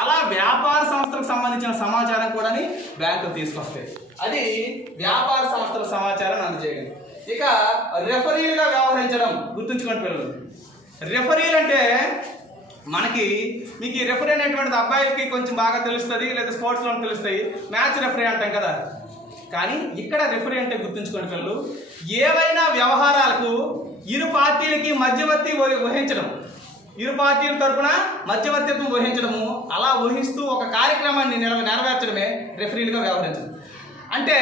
అలా వ్యాపార సంస్థలకు సంబంధించిన సమాచారం కూడా బ్యాంకులు తీసుకొస్తాయి. అది వ్యాపార సంస్థల సమాచారం అందజేయడం. ఇక రెఫరీలుగా వ్యవహరించడం. గుర్తుంచుకోండి పిల్లలు, రెఫరీలు అంటే మీకు ఈ రెఫరీ అనేటువంటిది అబ్బాయిలకి కొంచెం బాగా తెలుస్తుంది, లేదా స్పోర్ట్స్లో తెలుస్తాయి, మ్యాచ్ రెఫరీ అంటాం కదా. కానీ ఇక్కడ రెఫరీ అంటే గుర్తుంచుకోండి పిల్లలు, ఏవైనా వ్యవహారాలకు ఇరు పార్టీలకి మధ్యవర్తి వహించడం, ఇరు పార్టీల తరపున మధ్యవర్తిత్వం వహించడము, అలా వహిస్తూ ఒక కార్యక్రమాన్ని నెరవేర్చడమే రెఫరీలుగా వ్యవహరించడం. అంటే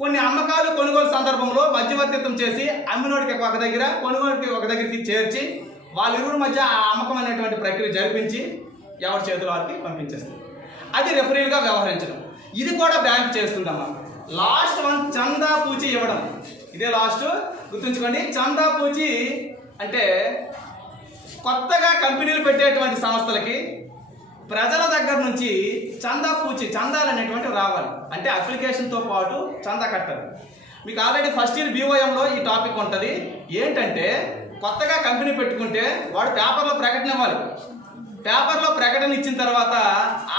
కొన్ని అమ్మకాలు కొనుగోలు సందర్భంలో మధ్యవర్తిత్వం చేసి అమ్మినోడికి ఒక దగ్గర, కొనుగోలుకి ఒక దగ్గరికి చేర్చి వాళ్ళిరువురి మధ్య ఆ అమ్మకం అనేటువంటి ప్రక్రియ జరిపించి ఎవరి చేతుల వారికి పంపించేస్తారు. అది రెఫరీగా వ్యవహరించడం. ఇది కూడా బ్యాంక్ చేస్తుందమ్మా. లాస్ట్ వన్ చందా పూచి ఇవ్వడం. ఇదే లాస్ట్, గుర్తుంచుకోండి. చందా పూచి అంటే కొత్తగా కంపెనీలు పెట్టేటువంటి సంస్థలకి ప్రజల దగ్గర నుంచి చందా పూచి, చందాలు అనేటువంటివి రావాలి. అంటే అప్లికేషన్తో పాటు చందా కట్టాలి. మీకు ఆల్రెడీ ఫస్ట్ ఇయర్ BOMలో ఈ టాపిక్ ఉంటుంది. ఏంటంటే కొత్తగా కంపెనీ పెట్టుకుంటే వాడు పేపర్లో ప్రకటన ఇవ్వాలి. పేపర్లో ప్రకటన ఇచ్చిన తర్వాత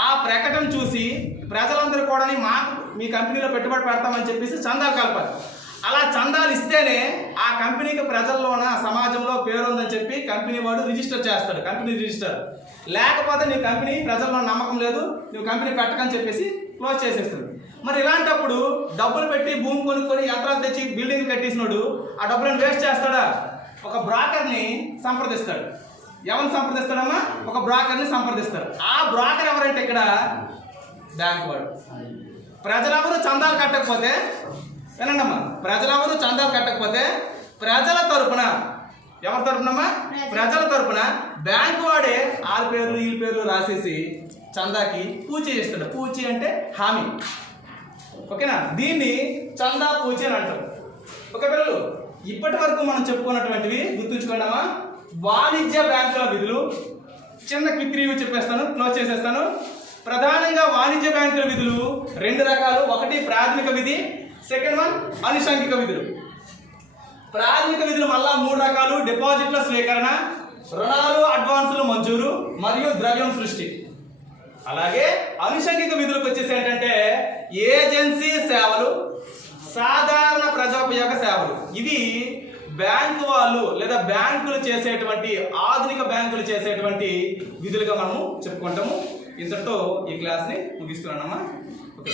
ఆ ప్రకటన చూసి ప్రజలందరూ కూడా మాకు మీ కంపెనీలో పెట్టుబడి పెడతామని చెప్పేసి చందాలు కలపాలి. అలా చందాలు ఇస్తేనే ఆ కంపెనీకి ప్రజల్లోన సమాజంలో పేరు ఉందని చెప్పి కంపెనీ వాడు రిజిస్టర్ చేస్తాడు, కంపెనీ రిజిస్టర్. లేకపోతే నీ కంపెనీ ప్రజల్లో నమ్మకం లేదు, నువ్వు కంపెనీ పెట్టకని చెప్పేసి క్లోజ్ చేసేస్తాడు. మరి ఇలాంటప్పుడు డబ్బులు పెట్టి భూమి కొనుక్కొని యంత్రాలు తెచ్చి బిల్డింగ్ కట్టేసినాడు ఆ డబ్బులను వేస్ట్ చేస్తాడా? ఒక బ్రోకర్ని సంప్రదిస్తాడు. ఎవరిని సంప్రదిస్తాడమ్మా? ఒక బ్రోకర్ని సంప్రదిస్తాడు. ఆ బ్రోకర్ ఎవరంటే ఇక్కడ బ్యాంక్ వాడు. ప్రజలెవరు చందాలు కట్టకపోతే, వినండమ్మా, ప్రజలెవరు చందాలు కట్టకపోతే ప్రజల తరపున, ఎవరి తరపునమ్మా? ప్రజల తరపున బ్యాంకు వాడే వాళ్ళ పేర్లు వీళ్ళ పేర్లు రాసేసి చందాకి పూచి ఇస్తాడు. పూచి అంటే హామీ. ఓకేనా? దీన్ని చందా పూచి అని అంటారు. ఓకే పిల్లలు, ఇప్పటి వరకు మనం చెప్పుకున్నటువంటివి గుర్తుంచుకోండమ్మా. వాణిజ్య బ్యాంకుల విధులు చిన్న క్విక్ రివ్యూ చెప్పేస్తాను, క్లోజ్ చేసేస్తాను. ప్రధానంగా వాణిజ్య బ్యాంకుల విధులు 2 రకాలు. ఒకటి ప్రాథమిక విధి, సెకండ్ వన్ అనుషంగిక విధులు. ప్రాథమిక విధులు మళ్ళా 3 రకాలు. డిపాజిట్ల స్వీకరణ, రుణాలు అడ్వాన్సులు మంజూరు మరియు ద్రవ్యం సృష్టి. అలాగే అనుషంగిక విధులకు వచ్చేసి ఏంటంటే ఏజెన్సీ సేవలు, సాధారణ ప్రజోపయోగ సేవలు. ఇవి బ్యాంకు వాళ్ళు లేదా బ్యాంకులు చేసేటువంటి, ఆధునిక బ్యాంకులు చేసేటువంటి విధులుగా మనము చెప్పుకుంటాము. ఇంతటితో ఈ క్లాస్ని ముగిస్తున్నానమ్మా. ఓకే.